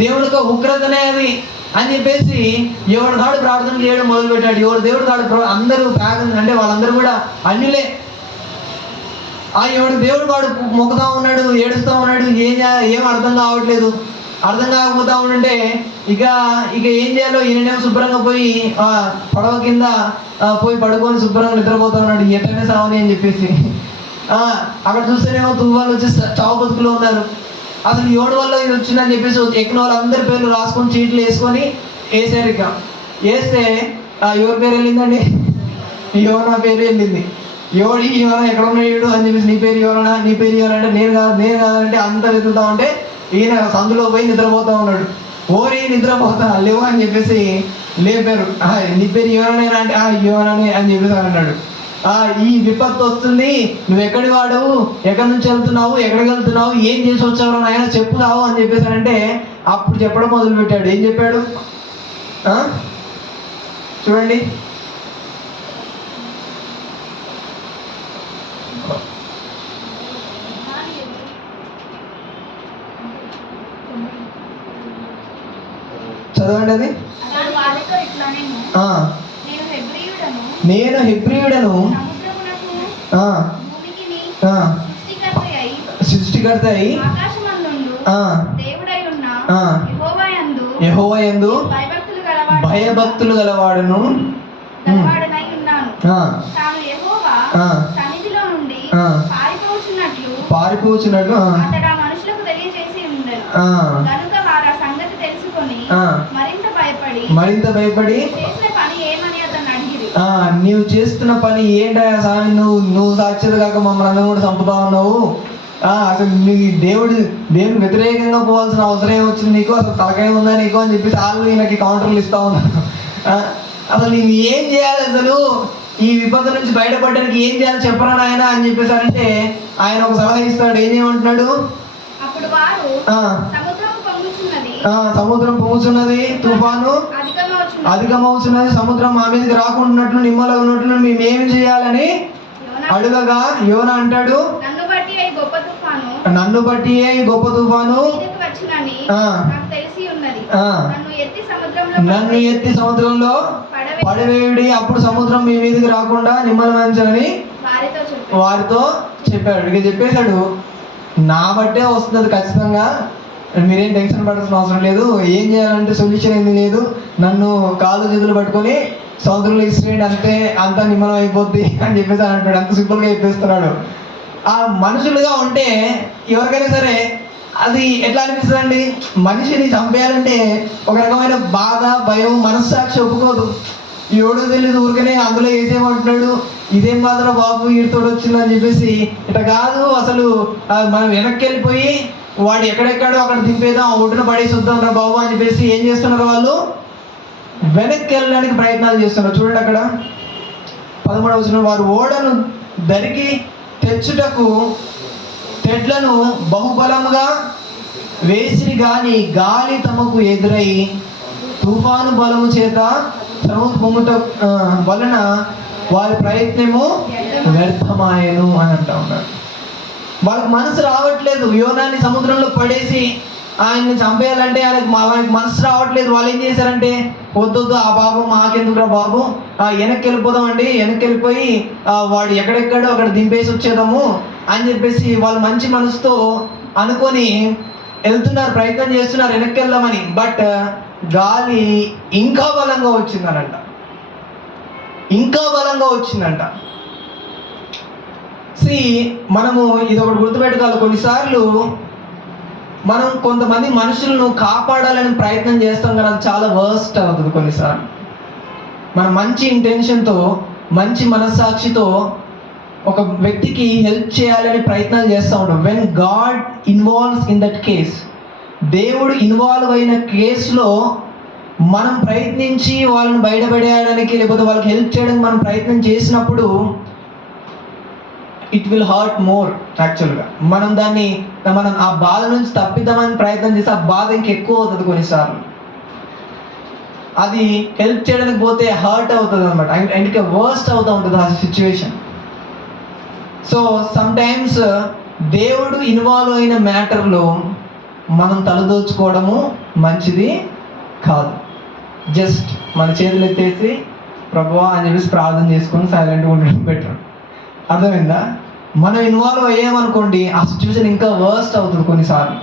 దేవుడి యొక్క ఉగ్రతనే అది అని చెప్పేసి ఎవడు కాడు ప్రార్థన చేయడం మొదలుపెట్టాడు. ఎవడు దేవుడు కాడు అందరూ అంటే వాళ్ళందరూ కూడా అన్యులే. ఎవడు దేవుడు వాడు మొక్కుతా ఉన్నాడు, ఏడుస్తూ ఉన్నాడు. ఏం అర్థం కావట్లేదు. అర్థం కాకపోతా ఉంటే ఇక ఏం చేయాలో ఈయనేమో శుభ్రంగా పోయి పడవ కింద పోయి పడుకొని శుభ్రంగా నిద్రపోతా ఉన్నాడు. ఎటనే సావని అని చెప్పేసి అక్కడ చూస్తేనేమో తుఫాన్లు వచ్చి చావు బతుకులో ఉన్నారు. అసలు ఎవడి వల్ల ఇది వచ్చిందని చెప్పేసి ఎక్కిన వాళ్ళందరి పేర్లు రాసుకొని చీట్లు వేసుకొని వేసారు. ఇక వేస్తే ఎవరి పేరు వెళ్ళిందండి? యోనా పేరు వెళ్ళింది. యోనా ఎక్కడ ఉన్నాడు అని చెప్పేసి నీ పేరు ఎవరంటే నేను కాదంటే అంత వెతుకుతా ఉంటే ఈయన సందులో పోయి నిద్రపోతా ఉన్నాడు. ఓరి నిద్రపోతా లేవు అని చెప్పేసి లేపారు. నీ పేరు యోనా అంటే యోనానే అని చెప్పేసి అన్నాడు. ఈ విపత్తు వస్తుంది, నువ్వు ఎక్కడి వాడవు, ఎక్కడి నుంచి వెళ్తున్నావు, ఎక్కడికి వెళ్తున్నావు, ఏం చేసి వచ్చావు నాయన చెప్పుతావు అని చెప్పేసి అంటే అప్పుడు చెప్పడం మొదలు పెట్టాడు. ఏం చెప్పాడు చూడండి. చదవండి అది. నేను హెబ్రీయుడను సృష్టికర్త అయి యెహోవా యందు భయభక్తులు గలవాడును పారిపోచున్నట్లు మరింత భయపడి చేసిన పని ఏమని అతన్ని అడిగిరి. నీవు చేస్తున్న పని ఏంటయ్యా స్వామి, నువ్వు సాక్షాత్ కాక మమ్మల్ని అందరూ కూడా చంపుతా ఉన్నావు, అసలు నీ దేవుడికి వ్యతిరేకంగా పోవాల్సిన అవసరం ఏమొచ్చింది నీకు, అసలు తలకాయ ఉందా నీకు అని చెప్పేసి వాళ్ళు ఈయనకి కౌంటర్లు ఇస్తా ఉన్నారు. అసలు నేను ఏం చేయాలి, అసలు ఈ విపత్తు నుంచి బయటపడడానికి ఏం చేయాలి చెప్పరా నాయన అని చెప్పేసారంటే ఆయన ఒక సలహా ఇస్తాడు. ఏం చేయమంటున్నాడు? అప్పుడు వారు సముద్రం పొంగుచున్నది, తుఫాను అధికమవుతున్నది, సముద్రం మా మీదకి రాకుండాట్లు నిమ్మలు ఉన్నట్లు మేమేం చేయాలని అడుగగా యోనా అంటాడు, నన్ను బట్టి ఈ గొప్ప తుఫాను నన్ను ఎత్తి సముద్రంలో పడవేయుడి, అప్పుడు సముద్రం మీ మీదకి రాకుండా నిమ్మలమని వారితో చెప్పాడు. ఇక చెప్పేశాడు, నా బట్టే వస్తుంది ఖచ్చితంగా, మీరేం టెన్షన్ పడాల్సిన అవసరం లేదు, ఏం చేయాలంటే సొల్యూషన్ ఏమీ లేదు, నన్ను కాళ్ళు చేతులు పట్టుకొని సముద్రంలో ఇస్త్రీడ్ అంతా నిమ్మలం అయిపోద్ది అని చెప్పేసి అంటాడు. అంత సింపుల్గా చెప్పేస్తున్నాడు. ఆ మనుషులుగా ఉంటే ఎవరికైనా సరే అది ఎట్లా అనిపిస్తుంది అండి? మనిషిని చంపేయాలంటే ఒక రకమైన బాధ, భయం, మనస్సాక్షి ఒప్పుకోదు. ఎవడో తెలియదు ఊరికనే అందులో వేసేయమంటున్నాడు, ఇదేం బాధరా బాబు వీడితోడు వచ్చిందని చెప్పేసి. ఇట్లా కాదు, అసలు మనం వెనక్కి వెళ్ళిపోయి వాడు ఎక్కడెక్కడో అక్కడ దింపేద్దాం, ఒడ్డున పడేసి వద్దాం రా బాబు అని చెప్పేసి ఏం చేస్తున్నారు వాళ్ళు? వెనక్కి వెళ్ళడానికి ప్రయత్నాలు చేస్తున్నారు. చూడండి అక్కడ 13వ వచనం, వారు ఓడను దరికి తెచ్చుటకు తెడ్లను బహుబలముగా వేసిరి గాని గాలి తమకు ఎదురై తుఫాను బలము చేత సముద్ర పొంగుట వలన వారి ప్రయత్నము వ్యర్థమాయను అని అంటా ఉన్నారు. వాళ్ళకి మనసు రావట్లేదు. యోనాని సముద్రంలో పడేసి ఆయన్ని చంపేయాలంటే ఆయనకి మనసు రావట్లేదు. వాళ్ళు ఏం చేశారంటే, వద్దు ఆ బాబు మాకెందుకురా బాబు, వెనక్కి వెళ్ళిపోదామండి, వెనక్కి వెళ్ళిపోయి వాడు ఎక్కడెక్కడో అక్కడ దింపేసి వచ్చేద్దాము అని చెప్పేసి వాళ్ళు మంచి మనసుతో అనుకొని వెళ్తున్నారు, ప్రయత్నం చేస్తున్నారు వెనక్కి వెళ్దామని. బట్ గాలి ఇంకా బలంగా వచ్చిందనంట, ఇంకా బలంగా వచ్చిందంట. మనము ఇది ఒకటి గుర్తుపెట్టుకోవాలి. కొన్నిసార్లు మనం కొంతమంది మనుషులను కాపాడాలని ప్రయత్నం చేస్తాం కానీ అది చాలా వర్స్ట్ అవుతుంది. కొన్నిసార్లు మనం మంచి ఇంటెన్షన్తో, మంచి మనస్సాక్షితో ఒక వ్యక్తికి హెల్ప్ చేయాలని ప్రయత్నాలు చేస్తూ ఉంటాం. When God involves in that case, దేవుడు ఇన్వాల్వ్ అయిన కేసులో మనం ప్రయత్నించి వాళ్ళని బయటపడేయడానికి లేకపోతే వాళ్ళకి హెల్ప్ చేయడానికి మనం ప్రయత్నం చేసినప్పుడు ఇట్ విల్ హర్ట్ మోర్. యాక్చువల్గా మనం ఆ బాధ నుంచి తప్పిద్దామని ప్రయత్నం చేస్తే ఆ బాధ ఇంకెక్కువ అవుతుంది. కొన్నిసార్లు అది హెల్ప్ చేయడానికి పోతే హర్ట్ అవుతుంది అనమాట, ఇంకా వర్స్ట్ అవుతూ ఉంటుంది ఆ సిచ్యువేషన్. సో సమ్టైమ్స్ దేవుడు ఇన్వాల్వ్ అయిన మ్యాటర్లో మనం తలదోచుకోవడము మంచిది కాదు. జస్ట్ మన చేతులు ఎత్తేసి ప్రభువా అని చెప్పేసి ప్రార్థన చేసుకొని సైలెంట్గా ఉండడం బెటర్. అర్థమైందా? మనం ఇన్వాల్వ్ అయ్యామనుకోండి ఆ సిచ్యువేషన్ ఇంకా వర్స్ట్ అవుతుంది కొన్నిసార్లు.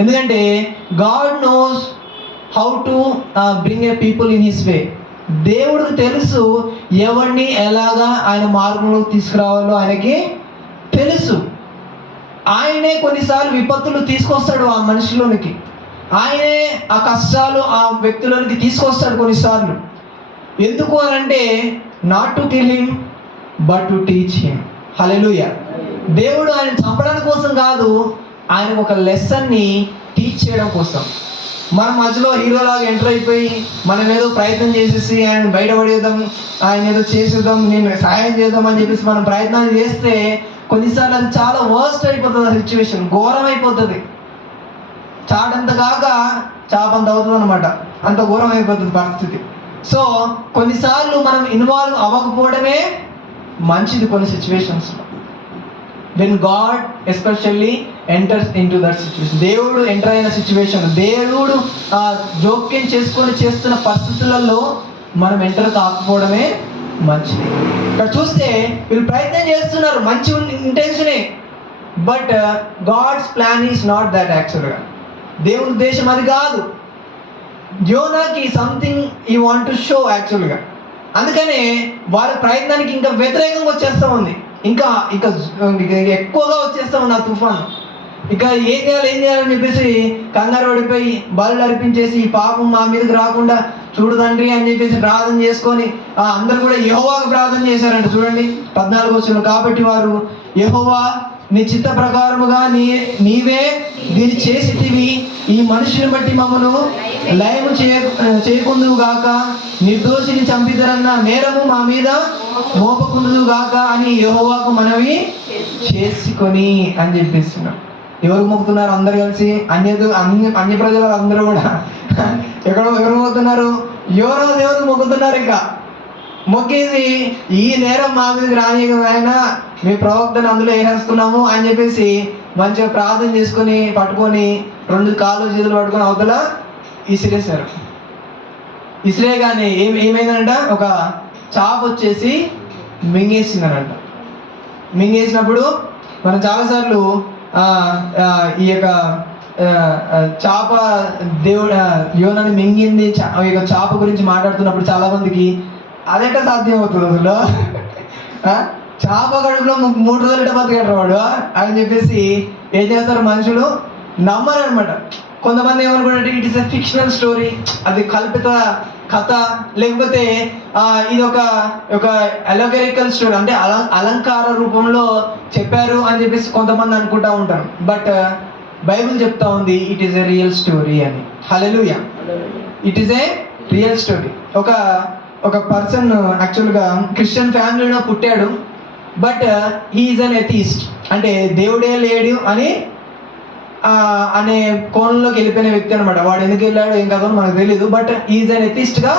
ఎందుకంటే God knows how to bring A people in his way. దేవుడికి తెలుసు ఎవరిని ఎలాగా ఆయన మార్గంలోకి తీసుకురావాలో ఆయనకి తెలుసు. ఆయనే కొన్నిసార్లు విపత్తులు తీసుకొస్తాడు ఆ మనిషిలోనికి, ఆయనే ఆ కష్టాలు ఆ వ్యక్తిలోనికి తీసుకొస్తాడు కొన్నిసార్లు. ఎందుకు అనంటే not to kill him but to teach him. Hallelujah. దేవుడు ఆయన చంపడానికి కోసం కాదు, ఆయన ఒక లెసన్ని టీచ్ చేయడం కోసం. మనం మధ్యలో హీరోలాగా ఎంటర్ అయిపోయి మనం ఏదో ప్రయత్నం చేసేసి ఆయన బయటపడేద్దాం, ఆయన ఏదో చేసేద్దాం, నేను సహాయం చేద్దాం అని చెప్పేసి మనం ప్రయత్నాలు చేస్తే కొన్నిసార్లు అది చాలా వర్స్ట్ అయిపోతుంది. ఆ సిచ్యువేషన్ ఘోరం అయిపోతుంది. చాటంత కాక చాపంత అవుతుంది అనమాట, అంత ఘోరం అయిపోతుంది పరిస్థితి. సో కొన్నిసార్లు మనం ఇన్వాల్వ్ అవ్వకపోవడమే మంచిది కొన్ని సిచ్యువేషన్స్లో. When God especially enters in to that situation, దేవుడు ఎంటర్ అయిన సిచ్యువేషన్, దేవుడు జోక్యం చేసుకొని చేస్తున్న పరిస్థితులలో మనం ఎంటర్ కాకపోవడమే మంచిది. ఇక్కడ చూస్తే వీళ్ళు ప్రయత్నం చేస్తున్నారు, మంచి ఇంటెన్షనే, but God's plan is not that. యాక్చువల్గా దేవుని ఉద్దేశం అది కాదు. యోనాకి something he want to show యాక్చువల్గా. అందుకనే వాళ్ళ ప్రయత్నానికి ఇంకా వ్యతిరేకంగా వచ్చేస్తూ ఉంది, ఇంకా ఎక్కువగా వచ్చేస్తూ ఉంది ఆ తుఫాను. ఇక ఏం చేయాలని చెప్పేసి కంగారు పడిపోయి బలులు అర్పించేసి ఈ పాపం మా మీదకి రాకుండా చూడు తండ్రి అని చెప్పేసి ప్రార్థన చేసుకొని అందరూ కూడా యెహోవాకు ప్రార్థన చేశారంట. చూడండి 14వ వచనం, కాబట్టి వారు యెహోవా నీ చిత్త ప్రకారముగా నీవే దీన్ని చేసితివి, ఈ మనుషుని బట్టి మమ్మను లయము చేయకుందువు గాక, నిర్దోషిని చంపిదరన్న నేరము మా మీద మోపకుందువు గాక అని యెహోవాకు మనవి చేసుకొని అని చెప్పేస్తున్నాం. ఎవరు మొక్కుతున్నారు? అందరు కలిసి అన్య ప్రజలు అందరూ కూడా ఎవరు మొక్కుతున్నారు? ఎవరో దేవుడు మొక్కుతున్నారు. ఇంకా మొక్కేసి ఈ నేరం మా మీదకి రానియకపోయినా మీ ప్రవక్తను అందులో వేసేస్తున్నాము అని చెప్పేసి మంచిగా ప్రార్థన చేసుకొని పట్టుకొని 2 కాళ్ళు చేతులు పట్టుకొని అవతల ఇసిరేశారు. ఇసిరేగానే ఏమైందంట, ఒక చాప వచ్చేసి మింగేసిందనంట. మింగేసినప్పుడు మనం చాలాసార్లు ఈ యొక్క చాప దేవుడు యోనాని మింగింది ఈ యొక్క చాప గురించి మాట్లాడుతున్నప్పుడు చాలా మందికి అదెట్ట సాధ్యం అవుతుంది అసలు? చాప కడుపులో 3 రోజులు ఎట్ట బతికాడు వాడు అని చెప్పేసి ఏం చేస్తారు మనుషులు? నమ్మరు అనమాట. కొంతమంది ఏమనుకుంటే it is a fictional story, అది కల్పిత కథ, లేకపోతే ఇది ఒక అలగరికల్ స్టోరీ, అంటే అలంకార రూపంలో చెప్పారు అని చెప్పేసి కొంతమంది అనుకుంటా ఉంటారు. బట్ బైబిల్ చెప్తా ఉంది it is a real story అని. Hallelujah, it is a real story. ఒక పర్సన్ యాక్చువల్గా క్రిస్టియన్ ఫ్యామిలీలో పుట్టాడు, బట్ హీఈస్ అన్ ఎథీస్ట్, అంటే దేవుడే లేడు అనే కోణంలోకి వెళ్ళిపోయిన వ్యక్తి అనమాట. వాడు ఎందుకు వెళ్ళాడు ఏం కాదో మనకు తెలియదు, బట్ ఈజ్ అన్ ఎథిస్ట్గా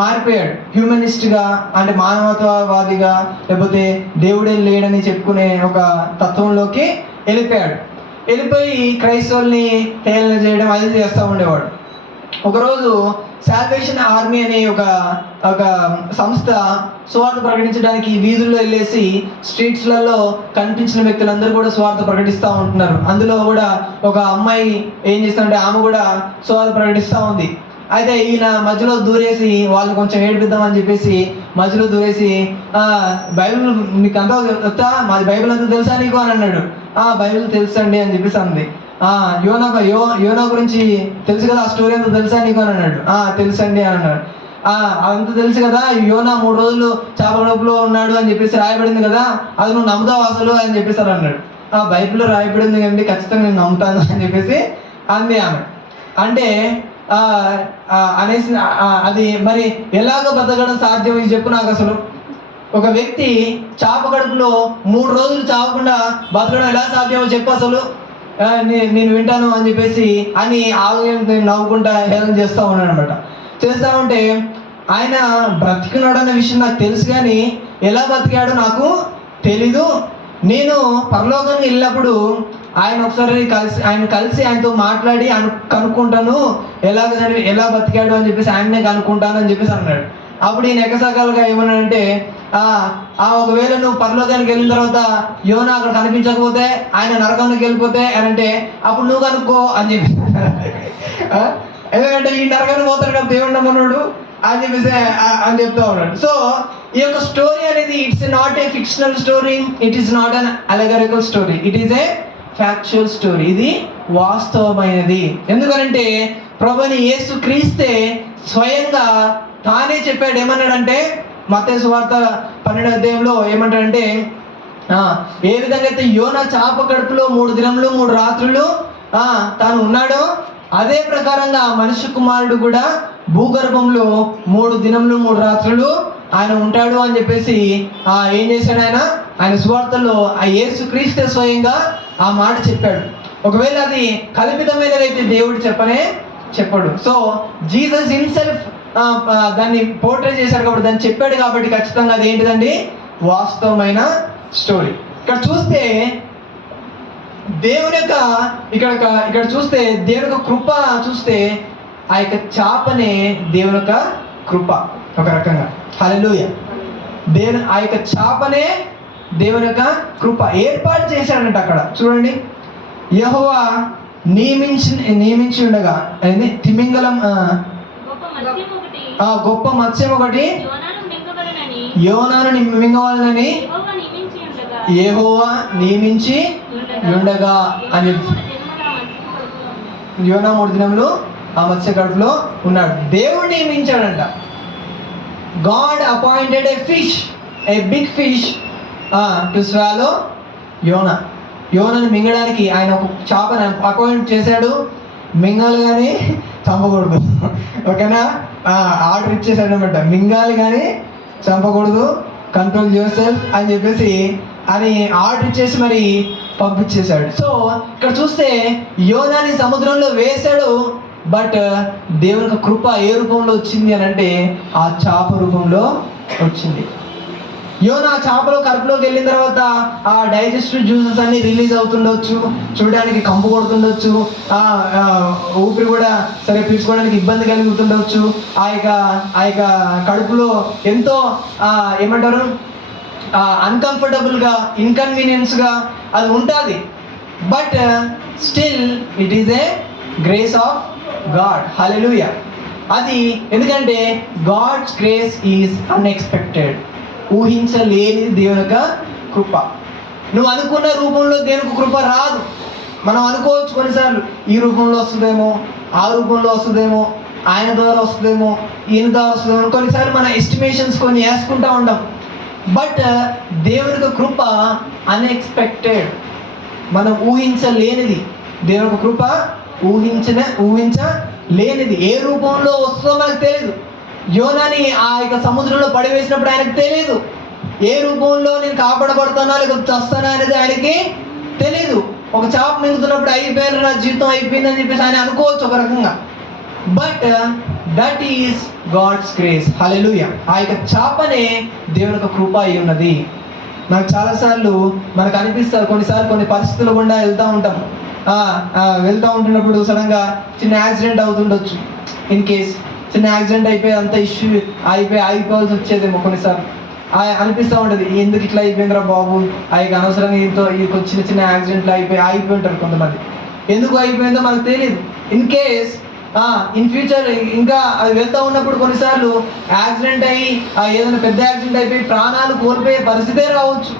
మారిపోయాడు. హ్యూమనిస్ట్గా, అంటే మానవతావాదిగా, లేకపోతే దేవుడే లేడని చెప్పుకునే ఒక తత్వంలోకి వెళ్ళిపోయి క్రైస్తవుల్ని హేళన చేయడం అది చేస్తూ ఉండేవాడు. ఒకరోజు సాల్వేషన్ ఆర్మీ అనే ఒక సంస్థ సువార్త ప్రకటించడానికి వీధుల్లో వెళ్ళేసి స్ట్రీట్స్లలో కనిపించిన వ్యక్తులందరూ కూడా సువార్త ప్రకటిస్తూ ఉంటున్నారు. అందులో కూడా ఒక అమ్మాయి ఏం చేస్తుందంటే ఆమె కూడా సువార్త ప్రకటిస్తూ ఉంది. అయితే ఈయన మధ్యలో దూరేసి వాళ్ళు కొంచెం ఏడిపిద్దామని చెప్పేసి మధ్యలో దూరేసి బైబిల్ నీకు అంతా వస్తా, మాది బైబిల్ అంతా తెలుసా నీకు అని అన్నాడు. బైబిల్ తెలుసండి అని చెప్పేసి అంది. యోనా గురించి తెలుసు కదా, ఆ స్టోరీ అంతా తెలుసా నీకు అని అన్నాడు. తెలుసండి అని అన్నాడు. అంత తెలుసు కదా, యోనా 3 రోజులు చేపల కడుపులో ఉన్నాడు అని చెప్పేసి రాయబడింది కదా, అది నువ్వు నమ్ముతావు అసలు అని చెప్పేసి అన్నాడు. బైబిల్లో రాయబడింది కండి, ఖచ్చితంగా నేను నమ్ముతాను అని చెప్పేసి అంది ఆమె. అంటే అనేసి అది మరి ఎలాగో బతకడం సాధ్యం ఇది చెప్పు నాకు అసలు. ఒక వ్యక్తి చేప కడుపులో 3 రోజులు చావకుండా బతకడం ఎలా సాధ్యమో చెప్పు అసలు, నేను వింటాను అని చెప్పేసి నవ్వుకుంటా హేళన చేస్తూ ఉన్నాడు అనమాట. చేస్తూ ఉంటే ఆయన బ్రతికున్నాడు అన్న విషయం నాకు తెలుసు, కానీ ఎలా బతికాడో నాకు తెలీదు. నేను పరలోకానికి వెళ్ళినప్పుడు ఒకసారి కలిసి ఆయనతో మాట్లాడి కనుక్కుంటాను, ఎలా బతికాడు అని చెప్పేసి ఆయన్నే కనుక్కుంటాను అని చెప్పేసి అన్నాడు. అప్పుడు ఈయన ఎకసకాలుగా ఏమన్నాడంటే ఒకవేళ నువ్వు పరలోకానికి వెళ్ళిన తర్వాత యోనా అక్కడ కనిపించకపోతే, ఆయన నరకానికి వెళ్ళిపోతే అని అంటే అప్పుడు నువ్వు కనుక్కో అని చెప్పి, ఎందుకంటే ఈ నరకానికి పోతాడు కదా దేవుడు నమ్మనుడు అని చెప్పేసి అని చెప్తా ఉన్నాడు. సో ఈ యొక్క స్టోరీ అనేది it's not a fictional story, it is not an allegorical story, it is a factual story. ఇది వాస్తవమైనది. ఎందుకంటే ప్రభువైన యేసు క్రీస్తే స్వయంగా తానే చెప్పాడు. ఏమన్నాడంటే మత్తయి సువార్త 12వ అధ్యాయంలో ఏమంటాడంటే, ఏ విధంగా అయితే యోనా చాప కడుపులో 3 దినములు 3 రాత్రులు తాను ఉన్నాడో, అదే ప్రకారంగా మనుష్య కుమారుడు కూడా భూగర్భంలో 3 దినములు 3 రాత్రులు ఆయన ఉంటాడు అని చెప్పేసి ఏం చేశాడు ఆయన సువార్తలో యేసు క్రీస్తే స్వయంగా ఆ మాట చెప్పాడు. ఒకవేళ అది కల్పితమైనదైతే దేవుడు చెప్పడు. సో జీసస్ హిమ్సెల్ఫ్ దాన్ని పోర్ట్రే చేశాడు కాబట్టి, దాన్ని చెప్పాడు కాబట్టి ఖచ్చితంగా అది ఏంటిదండి, వాస్తవమైన స్టోరీ. ఇక్కడ చూస్తే దేవుని యొక్క ఇక్కడ చూస్తే దేవుని యొక్క కృప చూస్తే ఆ యొక్క చాపనే దేవుని యొక్క కృప ఒక రకంగా. హల్లెలూయా. ఆ యొక్క చాపనే దేవుని యొక్క కృప ఏర్పాటు చేశాడంట. అక్కడ చూడండి, యెహోవా నియమించి ఉండగా తిమింగలం గొప్ప మత్స్యం ఒకటి యోనాను మింగవాలని యెహోవా నియమించి ఉండగా అని యోనా 3 దినములు ఆ మత్స్య కడుపులో ఉన్నాడు. దేవుడు నియమించాడంట. God appointed a big fish to swallow యోనాని మింగడానికి ఆయన ఒక చేపను అపాయింట్ చేశాడు. మింగాలి కానీ చంపకూడదు, ఓకేనా? ఆర్డర్ ఇచ్చేసాడు అనమాట, మింగాలి కానీ చంపకూడదు, కంట్రోల్ యువర్సెల్ఫ్ అని చెప్పేసి అని ఆర్డర్ ఇచ్చేసి మరి పంపించేశాడు. సో ఇక్కడ చూస్తే యోనాని సముద్రంలో వేశాడు, బట్ దేవునికి కృప ఏ రూపంలో వచ్చింది అని అంటే ఆ చేప రూపంలో వచ్చింది. యోనా చేపలో కడుపులోకి వెళ్ళిన తర్వాత ఆ డైజెస్టివ్ జ్యూసెస్ అన్ని రిలీజ్ అవుతుండొచ్చు, చూడడానికి కంపు కొడుతుండొచ్చు, ఊపిరి కూడా సరే పీల్చుకోవడానికి ఇబ్బంది కలుగుతుండొచ్చు. ఆ యొక్క కడుపులో ఎంతో ఏమంటారు అన్కంఫర్టబుల్గా, ఇన్కన్వీనియన్స్గా అది ఉంటుంది. But still it is a grace of God. Hallelujah. అది ఎందుకంటే గాడ్స్ గ్రేస్ ఈజ్ అన్ఎక్స్పెక్టెడ్. ఊహించలేనిది దేవుని యొక్క కృప. నువ్వు అనుకున్న రూపంలో దేవునికి కృప రాదు. మనం అనుకోవచ్చు కొన్నిసార్లు ఈ రూపంలో వస్తుందేమో, ఆ రూపంలో వస్తుందేమో, ఆయన ద్వారా వస్తుందేమో, ఈయన ద్వారా వస్తుందేమో, కొన్నిసార్లు మన ఎస్టిమేషన్స్ కొన్ని వేసుకుంటూ ఉంటాం. బట్ దేవునికి కృప అన్ఎక్స్పెక్టెడ్, మనం ఊహించలేనిది. దేవునికి కృప ఊహించలేనిది. ఏ రూపంలో వస్తుందో మనకు తెలియదు. యోనాని ఆ యొక్క సముద్రంలో పడివేసినప్పుడు ఆయనకు తెలియదు. ఏ రూపంలో నేను కాపాడబడతానా లేకపోతే చస్తానా అనేది ఆయనకి తెలీదు. ఒక చేప మింగుతున్నప్పుడు అయిపోయారు, నా జీవితం అయిపోయిందని చెప్పేసి ఆయన అనుకోవచ్చు ఒక రకంగా. But that is God's grace. Hallelujah. ఆ యొక్క చేపనే దేవుని యొక్క కృప అయి ఉన్నది. నాకు చాలాసార్లు మనకు అనిపిస్తారు, కొన్నిసార్లు కొన్ని పరిస్థితులు గుండా వెళ్తూ ఉంటాం. వెళ్తూ ఉంటున్నప్పుడు సడన్గా చిన్న యాక్సిడెంట్ అవుతుండొచ్చు. ఇన్ కేస్ చిన్న యాక్సిడెంట్ అయిపోయి అంత ఇష్యూ అయిపోవాల్సి వచ్చేదేమో కొన్నిసార్లు అనిపిస్తూ ఉంటుంది, ఎందుకు ఇట్లా అయిపోయిందిరా బాబు, అనవసరంగా ఇంతో చిన్న యాక్సిడెంట్లు అయిపోయి ఉంటారు కొంతమంది. ఎందుకు అయిపోయిందో మనకు తెలియదు. ఇన్ కేస్ ఇన్ ఫ్యూచర్ ఇంకా అది వెళ్తూ ఉన్నప్పుడు కొన్నిసార్లు యాక్సిడెంట్ అయ్యి ఏదైనా పెద్ద యాక్సిడెంట్ అయిపోయి ప్రాణాలు కోల్పోయే పరిస్థితే రావచ్చు.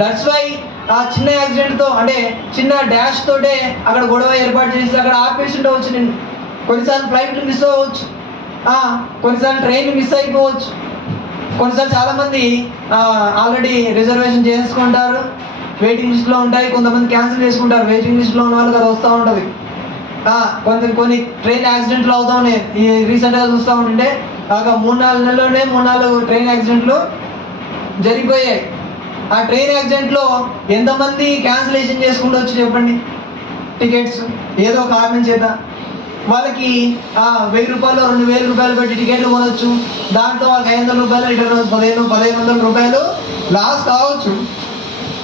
దట్స్ వై ఆ చిన్న యాక్సిడెంట్తో అంటే చిన్న డాష్ తోటే అక్కడ గొడవ ఏర్పాటు చేసి అక్కడ ఆపేసి ఉండవచ్చు. నేను కొన్నిసార్లు ఫ్లైట్లు మిస్ అవ్వచ్చు, కొన్నిసార్లు ట్రైన్ మిస్ అయిపోవచ్చు. కొన్నిసార్లు చాలామంది ఆల్రెడీ రిజర్వేషన్ చేసుకుంటారు, వెయిటింగ్ లిస్ట్లో ఉంటాయి. కొంతమంది క్యాన్సిల్ చేసుకుంటారు, వెయిటింగ్ లిస్ట్లో ఉన్న వాళ్ళకి అది వస్తూ ఉంటుంది. కొన్ని ట్రైన్ యాక్సిడెంట్లు అవుతూ ఉన్నాయి. ఈ రీసెంట్గా చూస్తూ ఉంటుంటే 3-4 నెలల్లోనే 3-4 ట్రైన్ యాక్సిడెంట్లు జరిగిపోయాయి. ఆ ట్రైన్ యాక్సిడెంట్లో ఎంతమంది క్యాన్సిలేషన్ చేసుకుంటూ వచ్చి చెప్పండి టికెట్స్, ఏదో కారణం చేత. వాళ్ళకి 1000 రూపాయలు 2000 రూపాయలు పెట్టి టికెట్లు కొనవచ్చు. దాంట్లో వాళ్ళకి 500 రూపాయలు రిటర్న్ 1500 రూపాయలు లాస్ కావచ్చు.